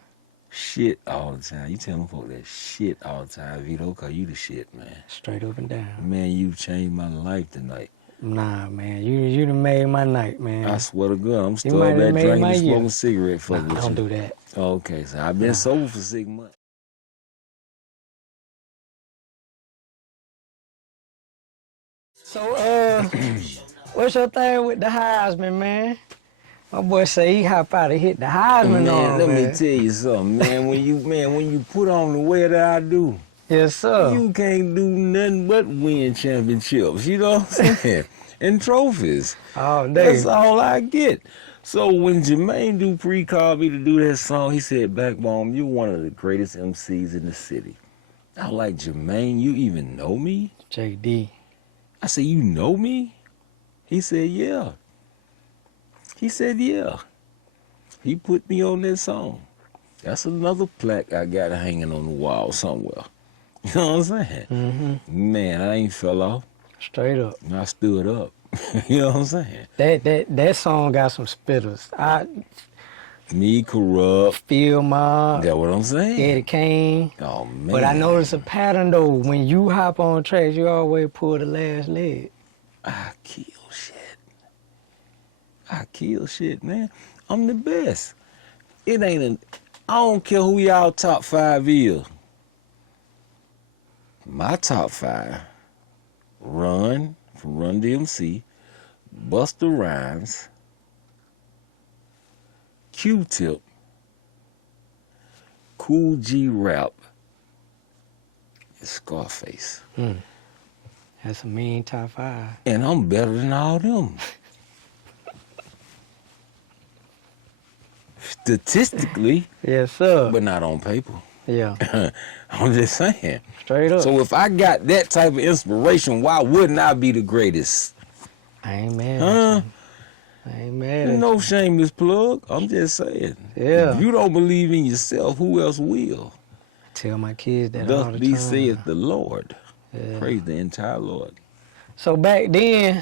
Shit all the time. You tell them folk that shit all the time, Vito, cause you the shit, man. Straight up and down. Man, you changed my life tonight. Nah, man. You done made my night, man. I swear to God, I'm You still might have back made drinking my and year. smoking a cigarette for Nah, don't do that. Okay, so I've been sober for 6 months. So, what's your thing with the Heisman, man? My boy say he hop out and hit the Heisman Man, on, let man. me tell you something, man. When you put on the way that I do, Yes, sir. you can't do nothing but win championships. You know what I'm saying? And trophies. All day. That's all I get. So when Jermaine Dupri called me to do that song, he said, Backbone, you're one of the greatest MCs in the city. I was like, Jermaine, you even know me? JD. I said, you know me? He said, yeah. He said, yeah. He put me on that song. That's another plaque I got hanging on the wall somewhere. You know what I'm saying? Mm-hmm. Man, I ain't fell off. Straight up. I stood up. You know what I'm saying? That song got some spitters. Me, Corrupt. Feel Mob. That's what I'm saying. Eddie Kane. Oh, man. But I noticed a pattern though. When you hop on tracks, you always pull the last leg. I kill shit. I kill shit, man. I'm the best. I don't care who y'all top 5 is. My top 5, Run from Run DMC, Busta Rhymes, Q-Tip, Cool G Rap, and Scarface. That's a mean top 5. And I'm better than all them. Statistically, Yes, sir. but not on paper. Yeah. I'm just saying. Straight up. So if I got that type of inspiration, why wouldn't I be the greatest? I ain't mad Huh? at you. I ain't mad at No you. shameless plug. I'm just saying. Yeah. If you don't believe in yourself, who else will? I tell my kids that all Thus the be time. saith the Lord. Yeah. Praise the entire Lord. So back then,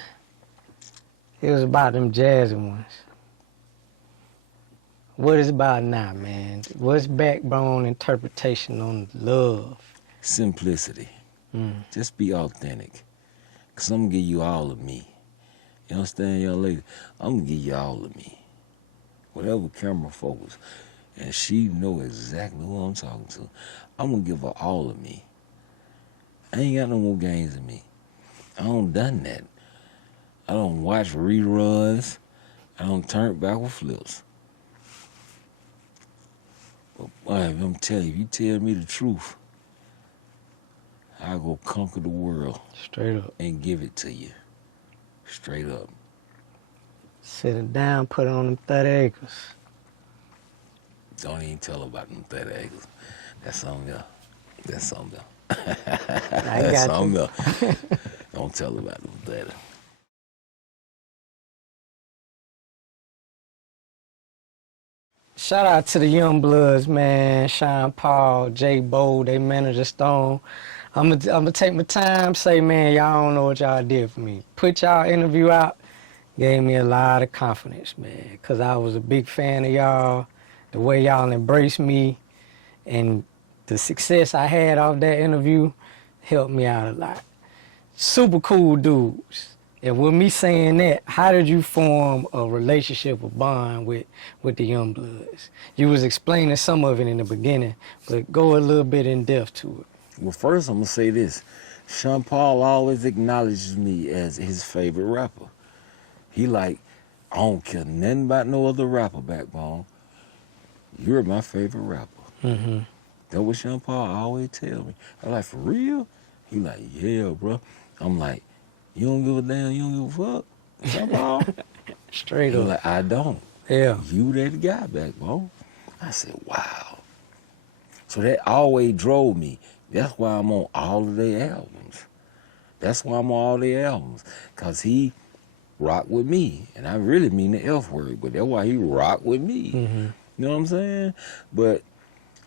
it was about them jazzy ones. What is about now, man? What's backbone interpretation on love? Simplicity. Just be authentic. Because I'm going to give you all of me. You understand, young lady? I'm going to give you all of me. Whatever camera focus. And she know exactly who I'm talking to. I'm going to give her all of me. I ain't got no more games in me. I don't done that. I don't watch reruns. I don't turn backward flips. But boy, I'm telling you, if you tell me the truth, I'll go conquer the world Straight up. and give it to you. Straight up. Sit it down, put it on them 30 acres. Don't even tell her about them 30 acres. That's something else. That's something else. I That's got something you. else. Don't tell her about them 30. Shout out to the Young Bloods, man. Sean Paul, J Bo, they manager Stone. I'm gonna take my time, say, man, y'all don't know what y'all did for me. Put y'all interview out, gave me a lot of confidence, man. Because I was a big fan of y'all, the way y'all embraced me, and the success I had off that interview helped me out a lot. Super cool dudes. And with me saying that, how did you form a relationship, a bond with the Young Bloods? You was explaining some of it in the beginning, but go a little bit in depth to it. Well, first I'm going to say this. Sean Paul always acknowledges me as his favorite rapper. He like, I don't care nothing about no other rapper, Backbone. You're my favorite rapper. Mm-hmm. That's what Sean Paul always tell me. I'm like, for real? He like, yeah, bro. I'm like, you don't give a damn, you don't give a fuck? Sean Paul? Straight He up. like, I don't. Yeah. You that guy, Backbone. I said, wow. So that always drove me. That's why I'm on all of their albums. That's why I'm on all their albums. Because he rocked with me. And I really mean the F word, but that's why he rocked with me. Mm-hmm. You know what I'm saying? But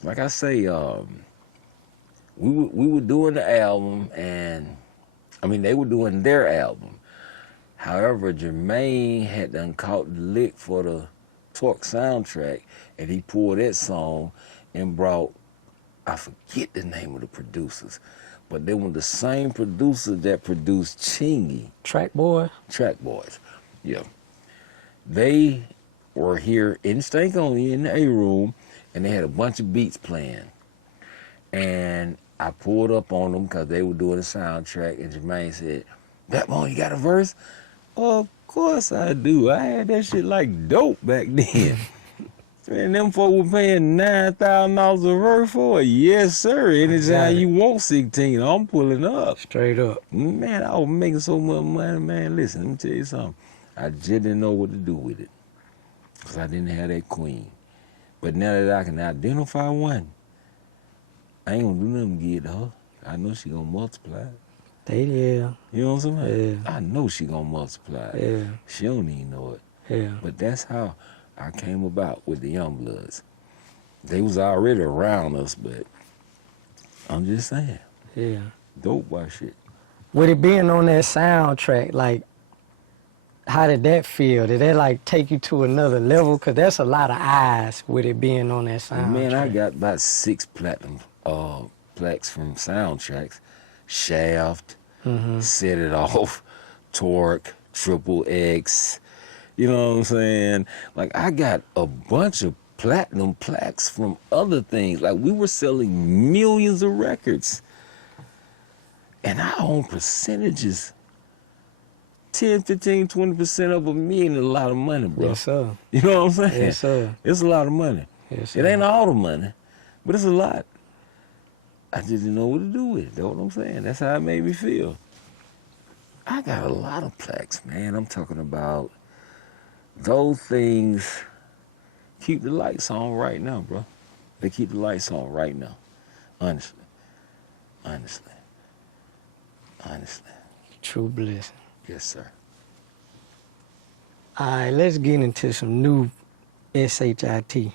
like I say, we were doing the album, and I mean they were doing their album. However, Jermaine had done caught the lick for the Torque soundtrack, and he pulled that song and brought, I forget the name of the producers, but they were the same producers that produced Chingy. Track Boy. Track Boys. Yeah. They were here in Stank Only in the A room, and they had a bunch of beats playing. And I pulled up on them because they were doing the soundtrack, and Jermaine said, Backbone, you got a verse? Of course I do. I had that shit like dope back then. Man, them folk were paying $9,000 a verse for it. Yes, sir. Anytime you want 16, I'm pulling up. Straight up. Man, I was making so much money, man. Listen, let me tell you something. I just didn't know what to do with it. Because I didn't have that queen. But now that I can identify one, I ain't gonna do nothing to get her. I know she gonna multiply. Yeah. You know what I'm saying? Yeah. I know she gonna multiply. Yeah. She don't even know it. Yeah. But that's how I came about with the Youngbloods. They was already around us, but I'm just saying. Yeah. Dope boy shit. With it being on that soundtrack, like, how did that feel? Did that like take you to another level? Cause that's a lot of eyes with it being on that soundtrack. Man, I got about 6 platinum plaques from soundtracks. Shaft, Set It Off, Torque, Triple X. You know what I'm saying? Like, I got a bunch of platinum plaques from other things. Like, we were selling millions of records. And I own percentages. 10, 15, 20% of a million is a lot of money, bro. Yes, sir. You know what I'm saying? Yes, sir. It's a lot of money. Yes, sir. It ain't all the money, but it's a lot. I just didn't know what to do with it. That's what I'm saying. That's how it made me feel. I got a lot of plaques, man. I'm talking about those things keep the lights on right now, bro. They keep the lights on right now. Honestly. Honestly. Honestly. True blessing. Yes, sir. All right, let's get into some new SHIT.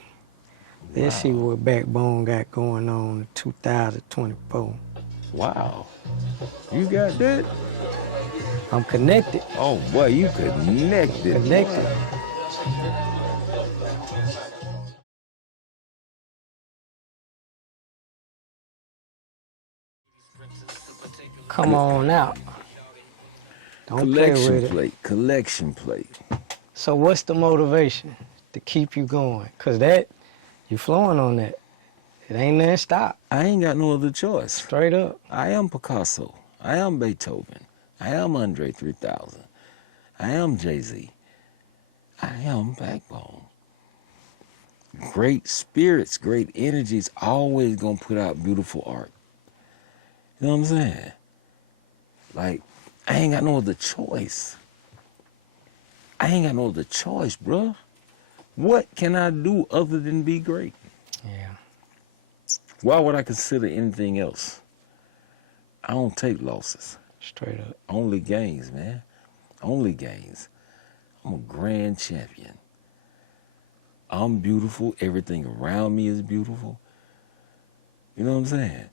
Let's see what Backbone got going on in 2024. Wow. You got that? I'm connected. Oh, boy, you connected. Connected. Come on out. Don't play with it. Collection plate. So what's the motivation to keep you going? Cause that, you flowing on that. It ain't nothing stop. I ain't got no other choice. Straight up. I am Picasso. I am Beethoven. I am Andre 3000. I am Jay-Z. I am Backbone. Great spirits, great energies, always gonna put out beautiful art. You know what I'm saying? Like, I ain't got no other choice. I ain't got no other choice, bruh. What can I do other than be great? Yeah. Why would I consider anything else? I don't take losses. Straight up. Only gains, man. Only gains. I'm a grand champion. I'm beautiful. Everything around me is beautiful. You know what I'm saying?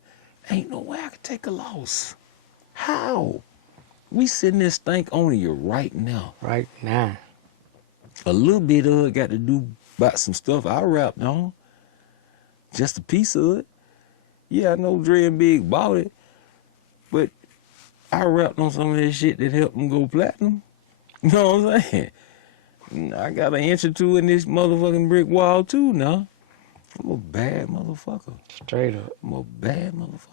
Ain't no way I could take a loss. How? We sitting there stank on you right now. Right now. A little bit of it got to do about some stuff I rapped on. Just a piece of it. Yeah, I know Dre and Big bought it, but I rapped on some of that shit that helped them go platinum. You know what I'm saying? I got an inch or two in this motherfucking brick wall too now. I'm a bad motherfucker. Straight up. I'm a bad motherfucker.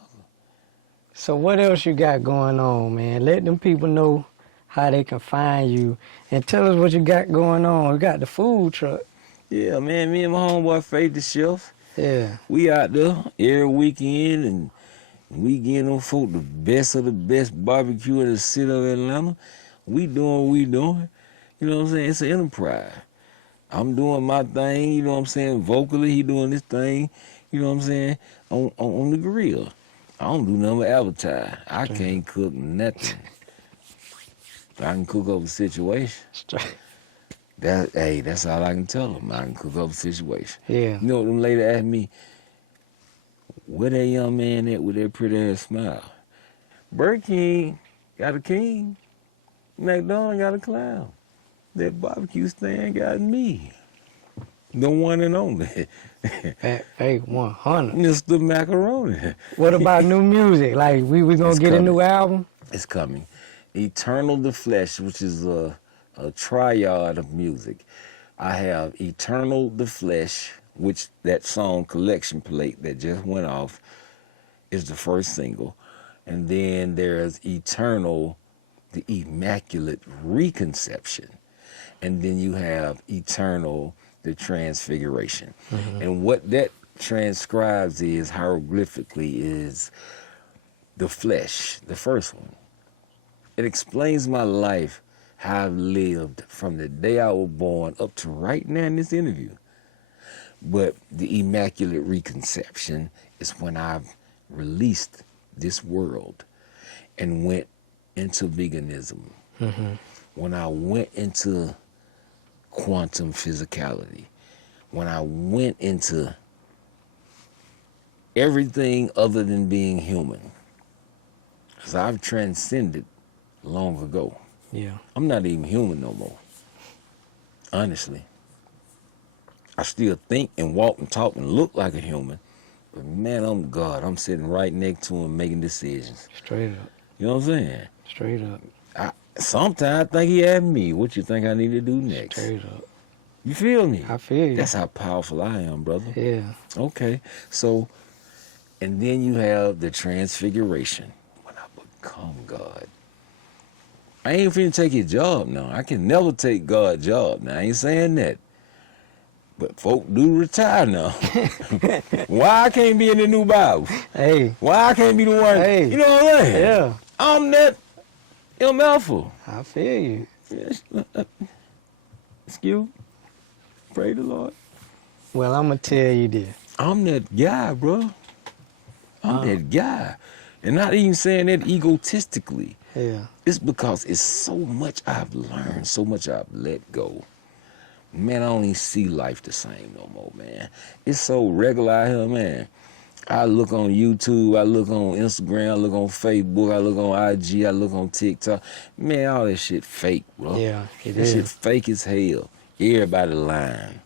So what else you got going on, man? Let them people know how they can find you. And tell us what you got going on. You got the food truck. Yeah, man, me and my homeboy Faith the Chef. Yeah. We out there every weekend and we getting them folk the best of the best barbecue in the city of Atlanta. We doing what we doing. You know what I'm saying? It's an enterprise. I'm doing my thing, you know what I'm saying? Vocally, he doing this thing, you know what I'm saying? On the grill. I don't do nothing but advertise. I can't cook nothing. I can cook up a situation. Straight. That's all I can tell them. I can cook up a situation. Yeah. You know what them lady asked me? Where that young man at with that pretty ass smile? Burger King got a king. McDonald's got a clown. That barbecue stand got me. The one and only. Hey, 100. Mr. Macaroni. What about new music? Like, we gonna It's get coming. a new album? It's coming. Eternal the Flesh, which is a triad of music. I have Eternal the Flesh, which that song Collection Plate that just went off is the first single. And then there's Eternal the immaculate reconception, and then you have eternal, the transfiguration. And what that transcribes is hieroglyphically is the flesh, the first one. It explains my life, how I've lived from the day I was born up to right now in this interview. But the immaculate reconception is when I've released this world and went into veganism. When I went into quantum physicality, when I went into everything other than being human. Because I've transcended long ago. Yeah. I'm not even human no more. Honestly. I still think and walk and talk and look like a human. But man, I'm God. I'm sitting right next to him making decisions. Straight up. You know what I'm saying? Straight up. Sometimes I think he asked me, what you think I need to do next? Straight up. You feel me? I feel you. That's how powerful I am, brother. Yeah. Okay. So, and then you have the transfiguration. When I become God. I ain't finna take his job now. I can never take God's job now. I ain't saying that. But folk do retire now. Why I can't be in the new Bible? Hey. Why I can't be the one? Hey. You know what I'm saying? Yeah. I'm that MF. I feel you. Yes. Excuse. Pray the Lord. Well, I'm going to tell you this. I'm that guy, bro. I'm that guy. And not even saying that egotistically. Yeah. It's because it's so much I've learned, so much I've let go. Man, I don't even see life the same no more, man. It's so regular out here, man. I look on YouTube, I look on Instagram, I look on Facebook, I look on IG, I look on TikTok. Man, all that shit fake, bro. Yeah, it that is. shit fake as hell. Everybody lying.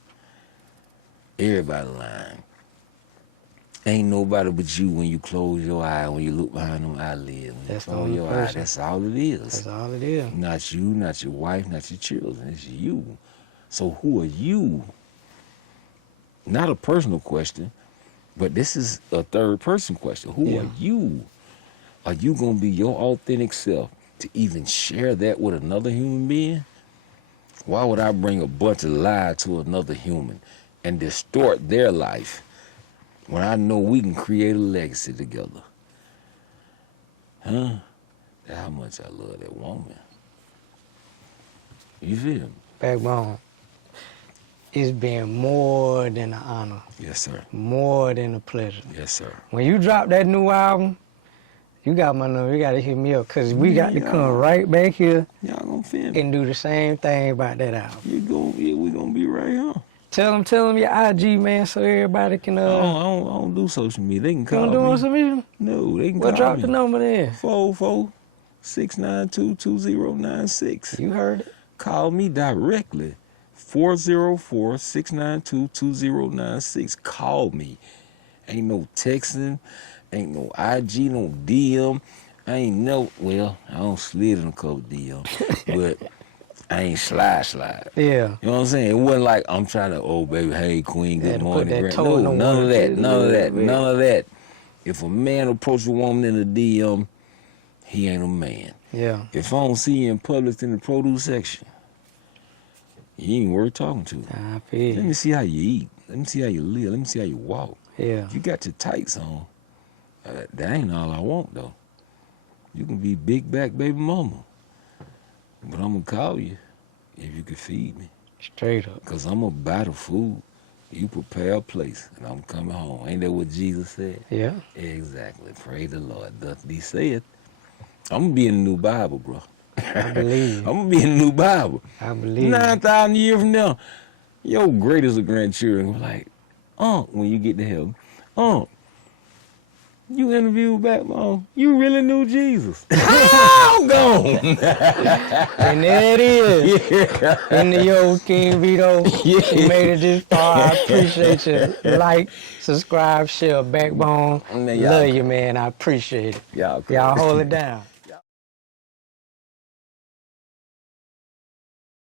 Everybody lying. Ain't nobody but you when you close your eye, when you look behind them eyelids. When That's you the close only your person. eye, that's all it is. That's all it is. Not you, not your wife, not your children. It's you. So who are you? Not a personal question, but this is a third person question. Who are you? Are you going to be your authentic self to even share that with another human being? Why would I bring a bunch of lies to another human and distort their life when I know we can create a legacy together? Huh? That's how much I love that woman. You feel me? Backbone. It's been more than an honor. Yes, sir. More than a pleasure. Yes, sir. When you drop that new album, you got my number. You got to hit me up because we got to come right back here Y'all gonna feel me. and do the same thing about that album. We gonna be right here. Tell them your IG, man, so everybody can. I don't do social media. They can You call don't do me. on some music? No, they can Well, call drop me. the number then. 446922096. You heard it. Call me directly. 404-692-2096. Call me. Ain't no texting. Ain't no IG, no DM. I don't slid in a couple DM, but I ain't slide. Yeah. You know what I'm saying? It wasn't like I'm trying to, oh baby, hey queen, Had good to put morning. that Grant. toe in No, the none water of that, just a none of little that, bit. none of that. If a man approach a woman in the DM, he ain't a man. Yeah. If I don't see you in public in the produce section, you ain't worth talking to. I feel Let you. me see how you eat. Let me see how you live. Let me see how you walk. Yeah. If you got your tights on, that ain't all I want though. You can be big back baby mama, but I'm gonna call you if you can feed me. Straight up. Cause I'm gonna buy the food. You prepare a place, and I'm coming home. Ain't that what Jesus said? Yeah. Exactly. Praise the Lord. Doth he said? I'm gonna be in the new Bible, bro. I believe I'm you. gonna be in the new Bible. I believe you. 9,000 years from now, your greatest of grandchildren will be like, when you get to heaven, you interviewed back, Mom. You really knew Jesus. I'm gone. And there it is. Yeah. In the Yo King Vito. You made it this far. I appreciate you. Like, subscribe, share, Backbone. Man, y'all Love you, man. I appreciate it. Y'all Y'all hold it down.